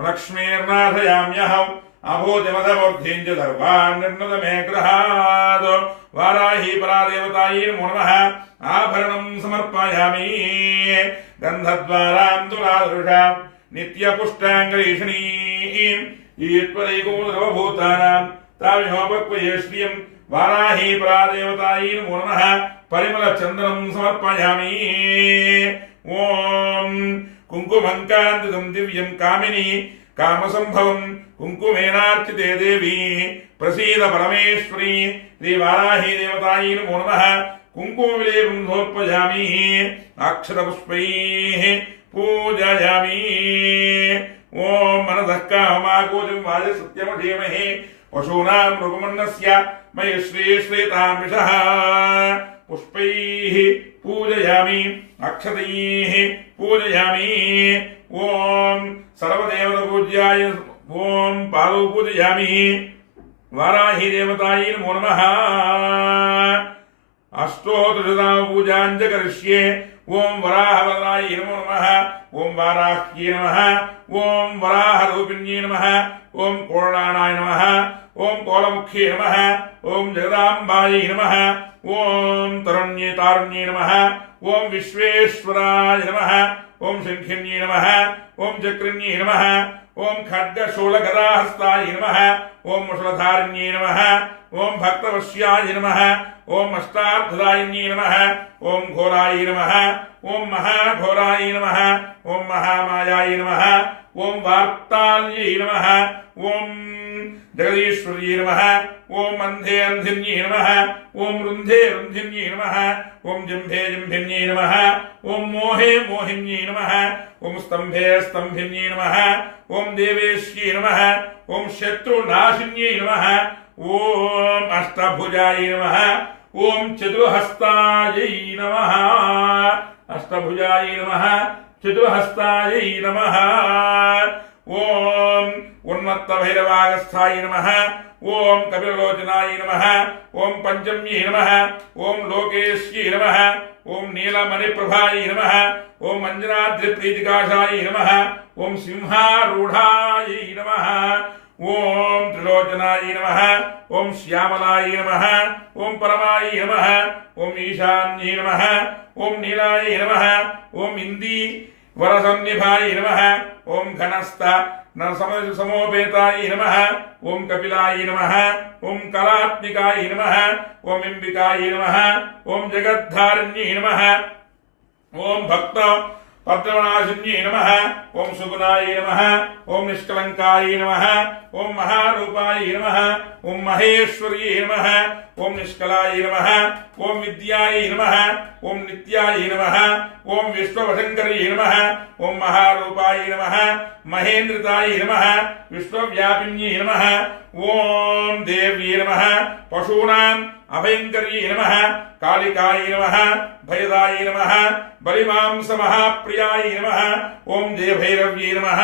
लक्ष्मीर्नाथयाम्यहम् अभूतिमदमूर्तिं च सर्वान् निर्णतमे गृहात्। वाराही परा देवतायै नमो नमः। आभरणं समर्पयामि। गन्धद्वारां तुलादृशां नित्यपुष्टाङ्गरीषणीं ईश्वरैकोदरवभूतानां तामिहोपक्वये श्रियं वाराही परा देवतायै नमो नमः। परिमलचन्दनं समर्पयामि। ओम कुङ्कुमं कान्तितं दिव्यं कामिनी कामसंभवं कुङ्कुमेनार्चिते देवी प्रसीद परमेश्वरी श्रीवाराही देवतायै नमो नमः। कुङ्कुमविलेपं समर्पयामि। अक्षतपुष्पैः पूजयामि। ओम मनसः काममागोचं वाज सत्यमधीमहि पशूनां रूपमन्नस्य मयि श्रीश्रीतामिषः पुष्पैः पूजयामि अक्षतैः पूजयामि। ओम सर्वदेवतापूज्याय ओम पादौ पूजयामि। वाराही देवतायै नमो नमः। अष्टोत्तरशतं पूजां च करिष्ये। ओम वराहवदनायै नमो नमः। ओम वाराह्यै नमः। ओम वराहरूपिण्यै नमः। ओम कोणानाय नमः। ओम कोलमुख्ये नमः। ओम जगदाम्बायै नमः। ओम तरुण्ये तारुण्ये नमः। ओम विश्वेश्वराय नमः। ओम शंखिन्ये नमः। ओम चक्रिण्ये नमः। ओम खड्गशूलगदाहस्ताय नमः। ओम मुषलधारिण्ये नमः। ओम भक्तवश्याय नमः। ओम अष्टार्थदायिन्ये नमः। ओम घोराय नमः। ओम महाघोराय नमः। ओम महामायाय नमः। ओम वार्ताल्ये नमः। ओम जगदीश्वर्ये नमः। ओम अंधे अंधिन्ये नमः। ओम रुन्धे रुन्धिन्ये नमः। ओम जिम्भे जिम्भिन्ये नमः। ओम मोहे मोहिन्ये नमः। ओम स्तंभे स्तंभिन्ये नमः। ओम देवेश्ये नमः। ओम शत्रुनाशिन्ये नमः। ओम अष्टभुजाय नमः। ओम चतुर्हस्तायै नमः। अष्टभुजाय नमः। चतुर्हस्तायै नमः। ओम उन्मत्तभैरवागस्थाय नमः। ओम कपिललोचनाय नमः। ओम पंचम्ये नमः। ओम लोकेश्ये नमः। ओम नीलमणिप्रभाय नमः। ओम अंजनाद्रिप्रीतिकाशाय नमः। ओम सिंहारूढ़ाय नमः। ఓం త్రిలోచనాయ నమః ఓం శ్యామలాయ నమః ఓం పరమాయ నమః ఓం ఈశాన్యే నమః ఓం నీలాయ నమః ఓం ఇందీ వరసన్నిభాయ నమః ఓం ఘనస్థ నరసమోపేతాయ నమః ఓం కపిలాయ నమః ఓం కళాత్మికాయ నమః ఓం ఇంబికాయ నమః ఓం జగద్ధారిణ్యే నమః ఓం భక్త పద్మనాశిన్యే నమః ఓం సుగుణాయ నమః ఓం నిష్కలంకాయ నమః ఓం మహారూపాయ నమః ఓం మహేశ్వర్యే నమః ఓం నిష్కలాయ నమః ఓం విద్యాయ నమః ఓం నిత్యాయ నమః ఓం విశ్వవశంకర్యే నమః ఓం మహారూపాయ నమః మహేంద్రితాయ నమః విశ్వవ్యాపిన్యే నమః ఓం దేవ్యే నమః పశూనాం అభయంకర్యే నమః కాళికాయ నమః భయదాయ నమః బలిమాంస మహాప్రియాయ నమః ఓం జయభైరవ్యే నమః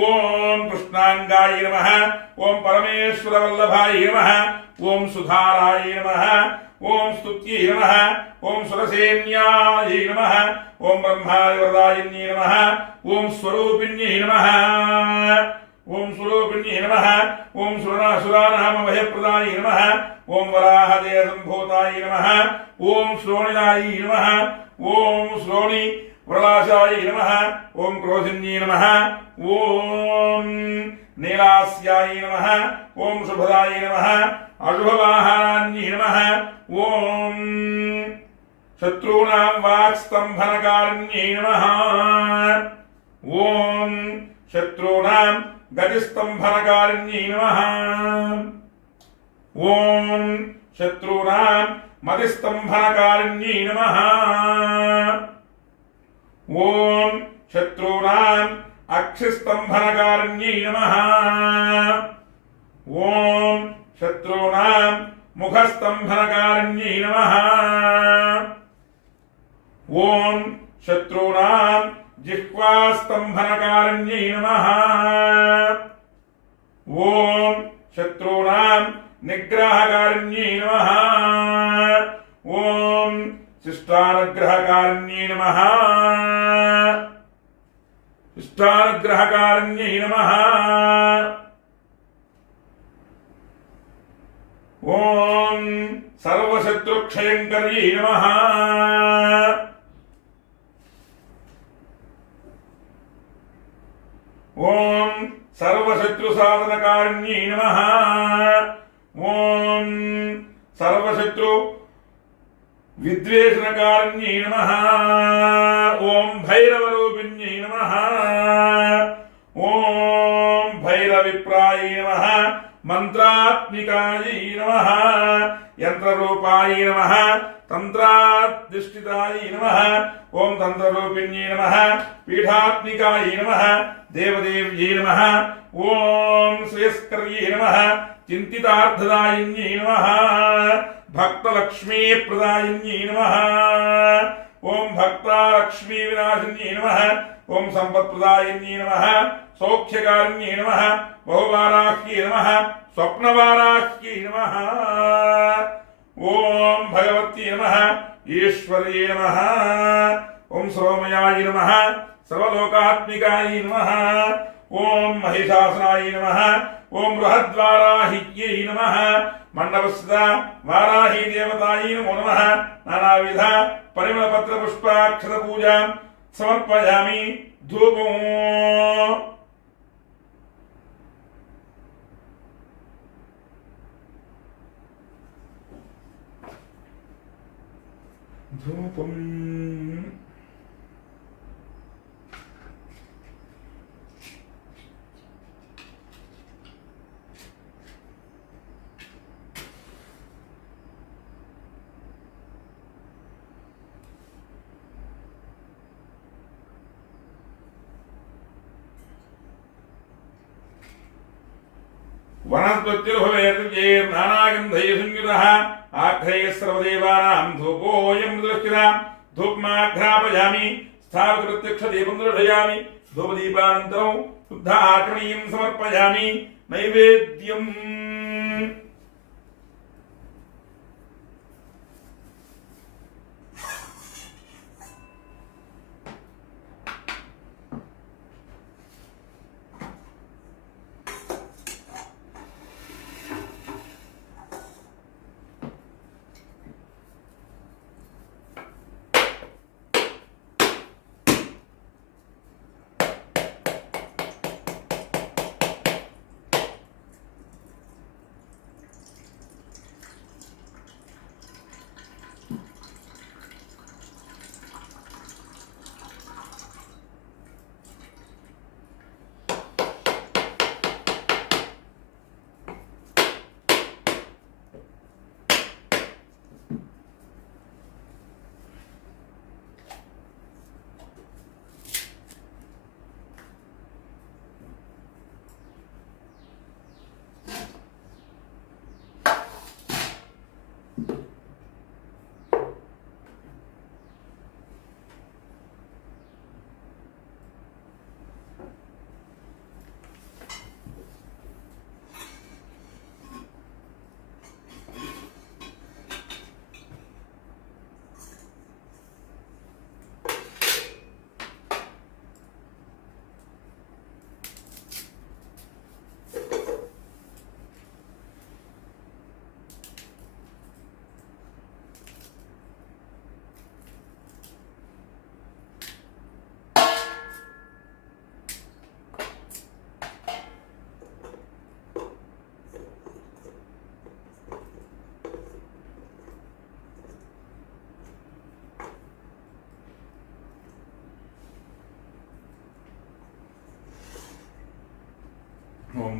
ఓం కృష్ణాంగాయ నమః ఓం పరమేశ్వర వల్లభాయ నమః ఓం సుధారాయ నమః ఓం స్తుత్యే నమః ఓం సురసేన్యాయ నమః ఓం బ్రహ్మావరదాయిన్యే నమః ఓం స్వరూపిణ్యే నమః ఓం స్వరూపిణ్యే నమః ఓం సురానామ భయప్రదాయ నమః ఓం వరాహదేయ సంభూతాయ నమః ఓం శ్రోణిదాయ నమః ఓం శ్రోణి వరలాశాయ నమః ఓం క్రోధిన్యే నమః ఓం నీలాస్యాయ నమః ఓం శుభదాయ నమః అశుభవాహనాన్యే నమః ఓం శత్రూణాం వాక్స్తంభనకారిణ్యే నమః ఓం శత్రూణాం గతిస్తంభనకారిణ్యే నమః ఓం శత్రూణాం మతిస్తంభనకారిణ్యే నమః ఓం శత్రూణాం అక్షిస్తంభనకారిణ్యే నమః ఓం శత్రూణాం ముఖస్తంభనకారిణ్యే నమః ఓం శత్రూణాం జిహ్వాస్తంభనకారిణ్యే నమః ఓం శత్రూణాం నిగ్రహకారిణ్యే నమః ఓం శిష్టానుగ్రహకారిణ్యే నమః శిష్టానుగ్రహకారిణ్యే నమః ఓం సర్వశత్రుక్షయంకర్యే నమః ఓం సర్వశత్రుసాధనకారిణ్యే నమః ఓం సర్వశత్రు విద్వేషణకారిణ్యే నమః ఓం భైరవరూపిణ్యే నమః ఓం భైరవిప్రాయ నమః మంత్రాత్మికాయ నమః యంత్రరూపాయ నమః తంత్రాధిష్ఠితాయ నమః ఓం తంత్రరూపిణ్యే నమః పీఠాత్మికాయ నమః దేవదేవ్యే నమః ఓం శ్రేయస్కర్యే నమః చింతితార్థదాయిన్యే నమః భక్తలక్ష్మీప్రదాయిన్యే నమః ఓం భక్తలక్ష్మీ వినాశిన్యే నమః ఓం సంపత్ప్రదాయిన్యే నమః సౌఖ్యకారిణ్యే నమః బహువారాహ్యే నమః స్వప్నవారాహ్యే నమః ఓం భగవత్యే నమః ఈశ్వర్యే నమః ఓం సోమయాయ నమః సర్వలోకాత్మికాయ నమః ఓం మహిషాసనాయ నమః ఓం బృహద్వారాహిత్యై నమః మండపస్థిత వారాహి దేవతాయై నమో నమః నానావిధ పరిమళపత్ర పుష్పాక్షత పూజాం సమర్పయామి ధూపం ధూపం వనస్పత్యుర్భవేర్నానాగంధైः సంయుతः ఆఘ్రైः సర్వదేవానాం ధూపోऽयं దృష్టిరాం ధూపమాఘ్రాపయామి స్థాపిత ప్రత్యక్ష దీపం దర్శయామి ధూపదీపానంతరం శుద్ధ ఆచమనీయం సమర్పయామి నైవేద్యం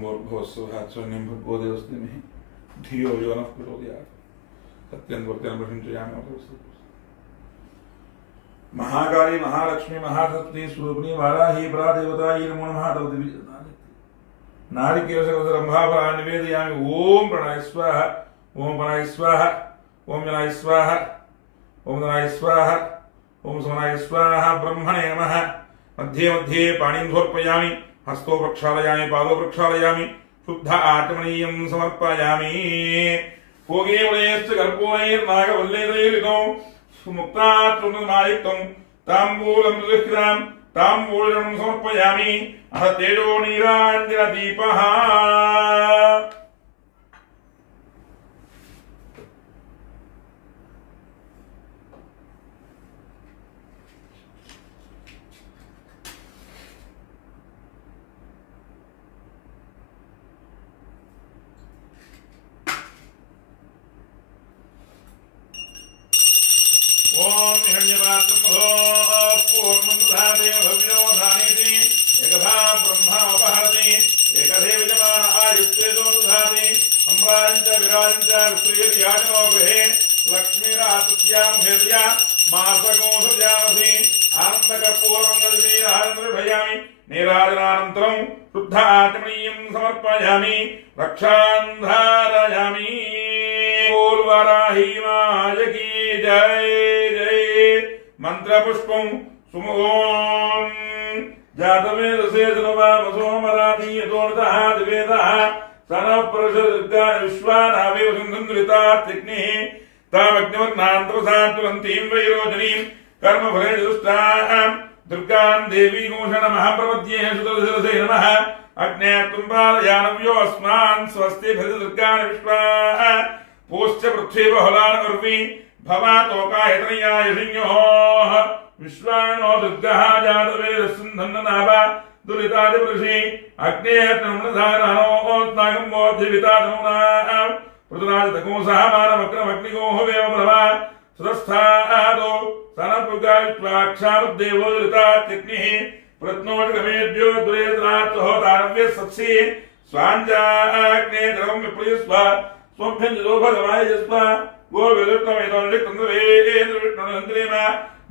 भूर्भुवस्सुवः स्वर्णिं भर्गो देवस्य धीमहि धियो यो नः प्रचोदयात् सत्यं वर्त्यं प्रशंसयामि। महाकाली महालक्ष्मी महासती स्वरूपिणी वाराही परादेवतायै नमो नमः। नारिकेलरम्भाफला निवेदयामि। ओम प्रणय स्वाहा ओम प्रणय स्वाहा ओम जनाय स्वाहा ओम जनाय स्वाहा ओम सोनाय स्वाहा। ब्रह्मणे नमः। मध्ये मध्ये पाणिं समर्पयामि। हस्तो प्रक्षालयामि पादो प्रक्षालयामि। शुद्ध आचमनीयं समर्पयामि। भोगेवलेश्च गर्भोयैर्नागवल्लेदैर्युतौ सुमुक्तात्ममायित्वं ताम्बूलं दुष्कृतां ताम्बूलं समर्पयामि। अथ तेजो नीराञ्जनदीपः। ओम हिरण्यपात्रमहो पूर्णं दधाते भव्यो धानेति एकधा ब्रह्मा अपहरति एकधे विजमान आयुष्येदो दधाति सम्राजञ्च विराजञ्च विश्रीर्याजनो गृहे लक्ष्मीरातस्यां भेदया मासकोषजामसि आनन्दकर्पूरमङ्गलनीराजनर्भयामि। नीराजनानन्तरं शुद्ध आचमनीयं समर्पयामि। रक्षां धारयामि। बोल वाराही माय की जय। मंत्र पुष्पं सुमोम जातवेदसे जनवामसोमराति यतोर्तः दिवेदः सनप्रशद्गान विश्वानावेव संसंदृतात्तिग्निः तामग्निवर्णान्तरसान्तुलन्तीं वैरोचनीं कर्मफले दुष्टां दुर्गां देवी घोषणमः सुतशिरसे नमः। अग्ने तुम्बालयानव्यो अस्मान् स्वस्ति भृतदुर्गान् विश्वाः पूश्च पृथ्वी बहुलान् उर्वी भवातोकायतनया यशिन्योः विश्वानो दुर्गः जातवेदस्सन्धन्ननाभ दुरितादिवृषि अग्नेयत्नमनधारणोस्नागम्बोद्धिविताधनुना पृथुराजतकोसः मानवक्रमग्निगोः वेवप्रभा सुतस्थादो सनपुगाक्षामुद्देवो दुरितात्यग्निः प्रत्नोषगमेभ्यो दुरेतरात्सहोतारव्य सत्सि स्वाञ्जाग्ने द्रवं विप्रयुस्व स्वभ्यञ्जलो भगवाय जस्व गोविदुष्टमेतोनिष्टन्द्रेन्द्रेन्द्रेमा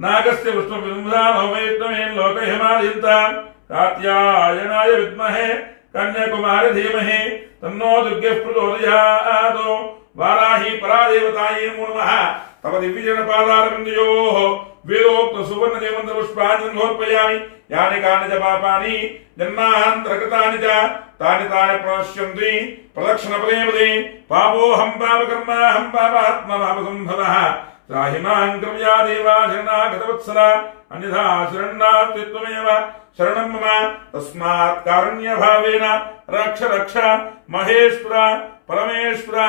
नागस्य विष्णुविंसानोमेत्तमेन् लोकहिमादिन्तां कात्यायनाय विद्महे कन्याकुमारी धीमहि तन्नो दुर्गे प्रचोदयात्। वाराही परादेवतायै नमो नमः। तव दिव्यजनपादारविन्दयोः वेदोक्त सुवर्णदेवमन्त्रपुष्पाञ्जलिं समर्पयामि। यानि कानि च पापानि जन्मान्तरकृतानि च तानि तानि प्रणश्यन्ति प्रदक्षिणपदे पापोऽहं पापकर्माहं पापात्मा पापसम्भवः त्राहि मां कृपया देवा शरणागतवत्सला अन्यथा शरणास्त्वमेव शरणं मम तस्मात् कारुण्यभावेन रक्ष रक्ष महेश्वर परमेश्वर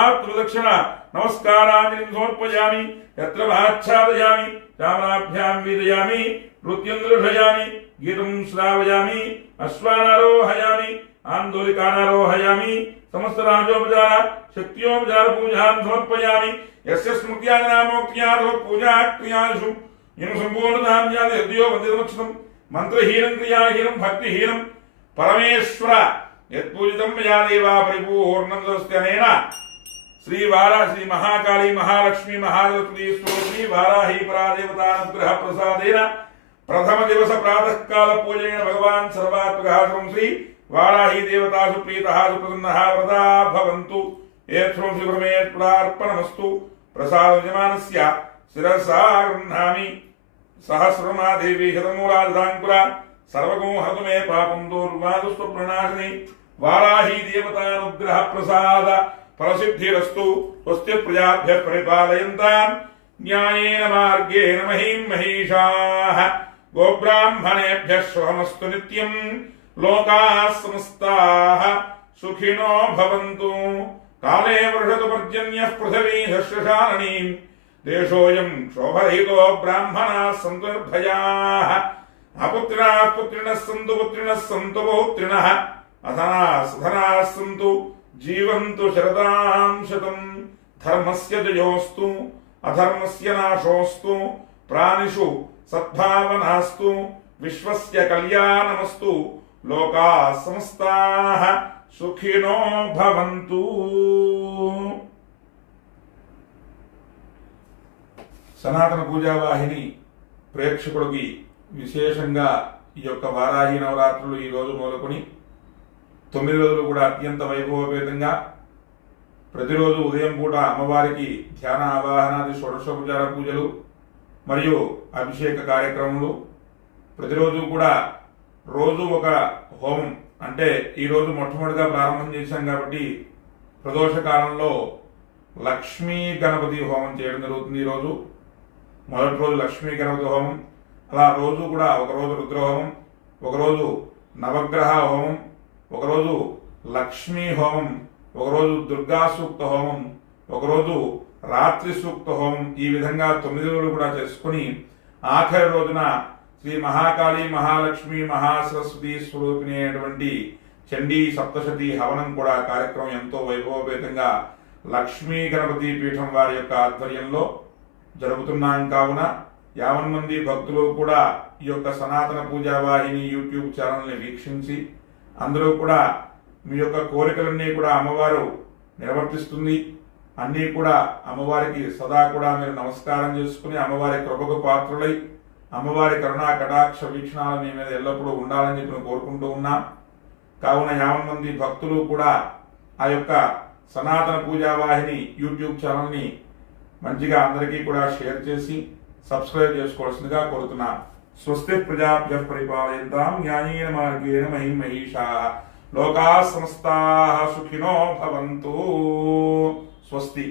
आत्मदक्षिण नमस्काराञ्जलिं समर्पयामि। यत्र भाच्छादयामि चामराभ्यां वीदयामि नृत्यं दर्शयामि गीतं श्रावयामि अश्वानारोहयामि आन्दोलिकानारोहयामि समस्त राजोपचार शक्तियोपचार पूजां समर्पयामि। यस्य स्मृत्यानामोक्त्यादो पूजा क्रियासु यं सम्पूर्णतां याति हृदयो वन्दितमक्षतं मन्त्रहीनं क्रियाहीनं भक्तिहीनं परमेश्वर यत्पूजितं मया देवा परिपूर्णं तस्तेन श्री वारा श्री महाकाली महालक्ष्मी महागौरी स्वरूपिणी वाराही परादेवतानुग्रह प्रसादेन प्रथम दिवस प्रातः काल पूजनेन भगवान् सर्वात्मकः श्री वाराही देवतासु प्रीतः सुप्रसन्नः व्रता भवन्तु। एत्सो श्रीपरमेश्वरार्पणमस्तु। प्रसादयमानस्य शिरसा गृह्णामि सहस्रमा देवी शतमूलादधाङ्कुरा सर्वगो हतु मे पापं दूर्वादुस्वप्रणाशिनी वाराही देवतानुग्रह प्रसाद फलसिद्धिरस्तु। स्वस्ति प्रजाभ्यः परिपालयन्तां न्यायेन मार्गेण महीं महिषाः गोब्राह्मणेभ्यः शुभमस्तु नित्यं लोकाः समस्ताः सुखिनो भवन्तु। काले वर्षतु पर्जन्यः पृथिवी शस्यशालिनीं देशोऽयं शोभरहितो ब्राह्मणाः सन्तु निर्भयाः अपुत्रिणः पुत्रिणः सन्तु पुत्रिणः सन्तु बहुत्रिणः अधनाः सुधनाः सन्तु जीवन्तु शरदां शतं। धर्मस्य जयोस्तु अधर्मस्य नाशोस्तु प्राणिषु सद्भावनास्तु विश्वस्य कल्याणमस्तु। लोकाः समस्ताः సుఖినో భవంతు. సనాతన పూజావాహిని ప్రేక్షకుడికి విశేషంగా ఈ యొక్క వారాహి నవరాత్రులు ఈ రోజు మొదలుకొని 9 రోజులు కూడా అత్యంత వైభవపేతంగా ప్రతిరోజు ఉదయం పూట అమ్మవారికి ధ్యాన ఆవాహనాది షోడశోపచార పూజలు మరియు అభిషేక కార్యక్రమాలు, ప్రతిరోజు కూడా రోజు ఒక హోమం. అంటే ఈరోజు మొట్టమొదటిగా ప్రారంభం చేశాం కాబట్టి ప్రదోష కాలంలో లక్ష్మీ గణపతి హోమం చేయడం జరుగుతుంది. ఈరోజు మొదటి రోజు లక్ష్మీ గణపతి హోమం, అలా రోజు కూడా ఒకరోజు రుద్రహోమం, ఒకరోజు నవగ్రహ హోమం, ఒకరోజు లక్ష్మీ హోమం, ఒకరోజు దుర్గా సూక్త హోమం, ఒకరోజు రాత్రి సూక్త హోమం. ఈ విధంగా 9 రోజులు కూడా చేసుకుని ఆఖరి రోజున శ్రీ మహాకాళి మహాలక్ష్మి మహాసరస్వతి స్వరూపిణి అయినటువంటి చండీ సప్తశతి హవనం కూడా కార్యక్రమం ఎంతో వైభవపేతంగా లక్ష్మీ గణపతి పీఠం వారి యొక్క ఆధ్వర్యంలో జరుగుతున్నాం. కావున 50 మంది భక్తులు కూడా ఈ యొక్క సనాతన పూజావాహిని యూట్యూబ్ ఛానల్ని వీక్షించి అందరూ కూడా మీ యొక్క కోరికలన్నీ కూడా అమ్మవారు నిర్వర్తిస్తుంది. అన్నీ కూడా అమ్మవారికి సదా కూడా మీరు నమస్కారం చేసుకుని అమ్మవారి కృపకు పాత్రులై అమ్మవారి కరుణా కటాక్ష వీక్షణాలు మీ మీద ఎల్లప్పుడూ ఉండాలని చెప్పి కోరుకుంటూ ఉన్నాం. కావున 50 మంది భక్తులు కూడా ఆ యొక్క సనాతన పూజావాహిని యూట్యూబ్ ఛానల్ని మంచిగా అందరికీ కూడా షేర్ చేసి సబ్స్క్రైబ్ చేసుకోవాల్సిందిగా కోరుతున్నా. స్వస్తి ప్రజాభ్యః పరిపాలయంతాం న్యాయేన మార్గేణ మహిం మహిషాః లోకాః సమస్తాః సుఖినో భవంతు. స్వస్తి.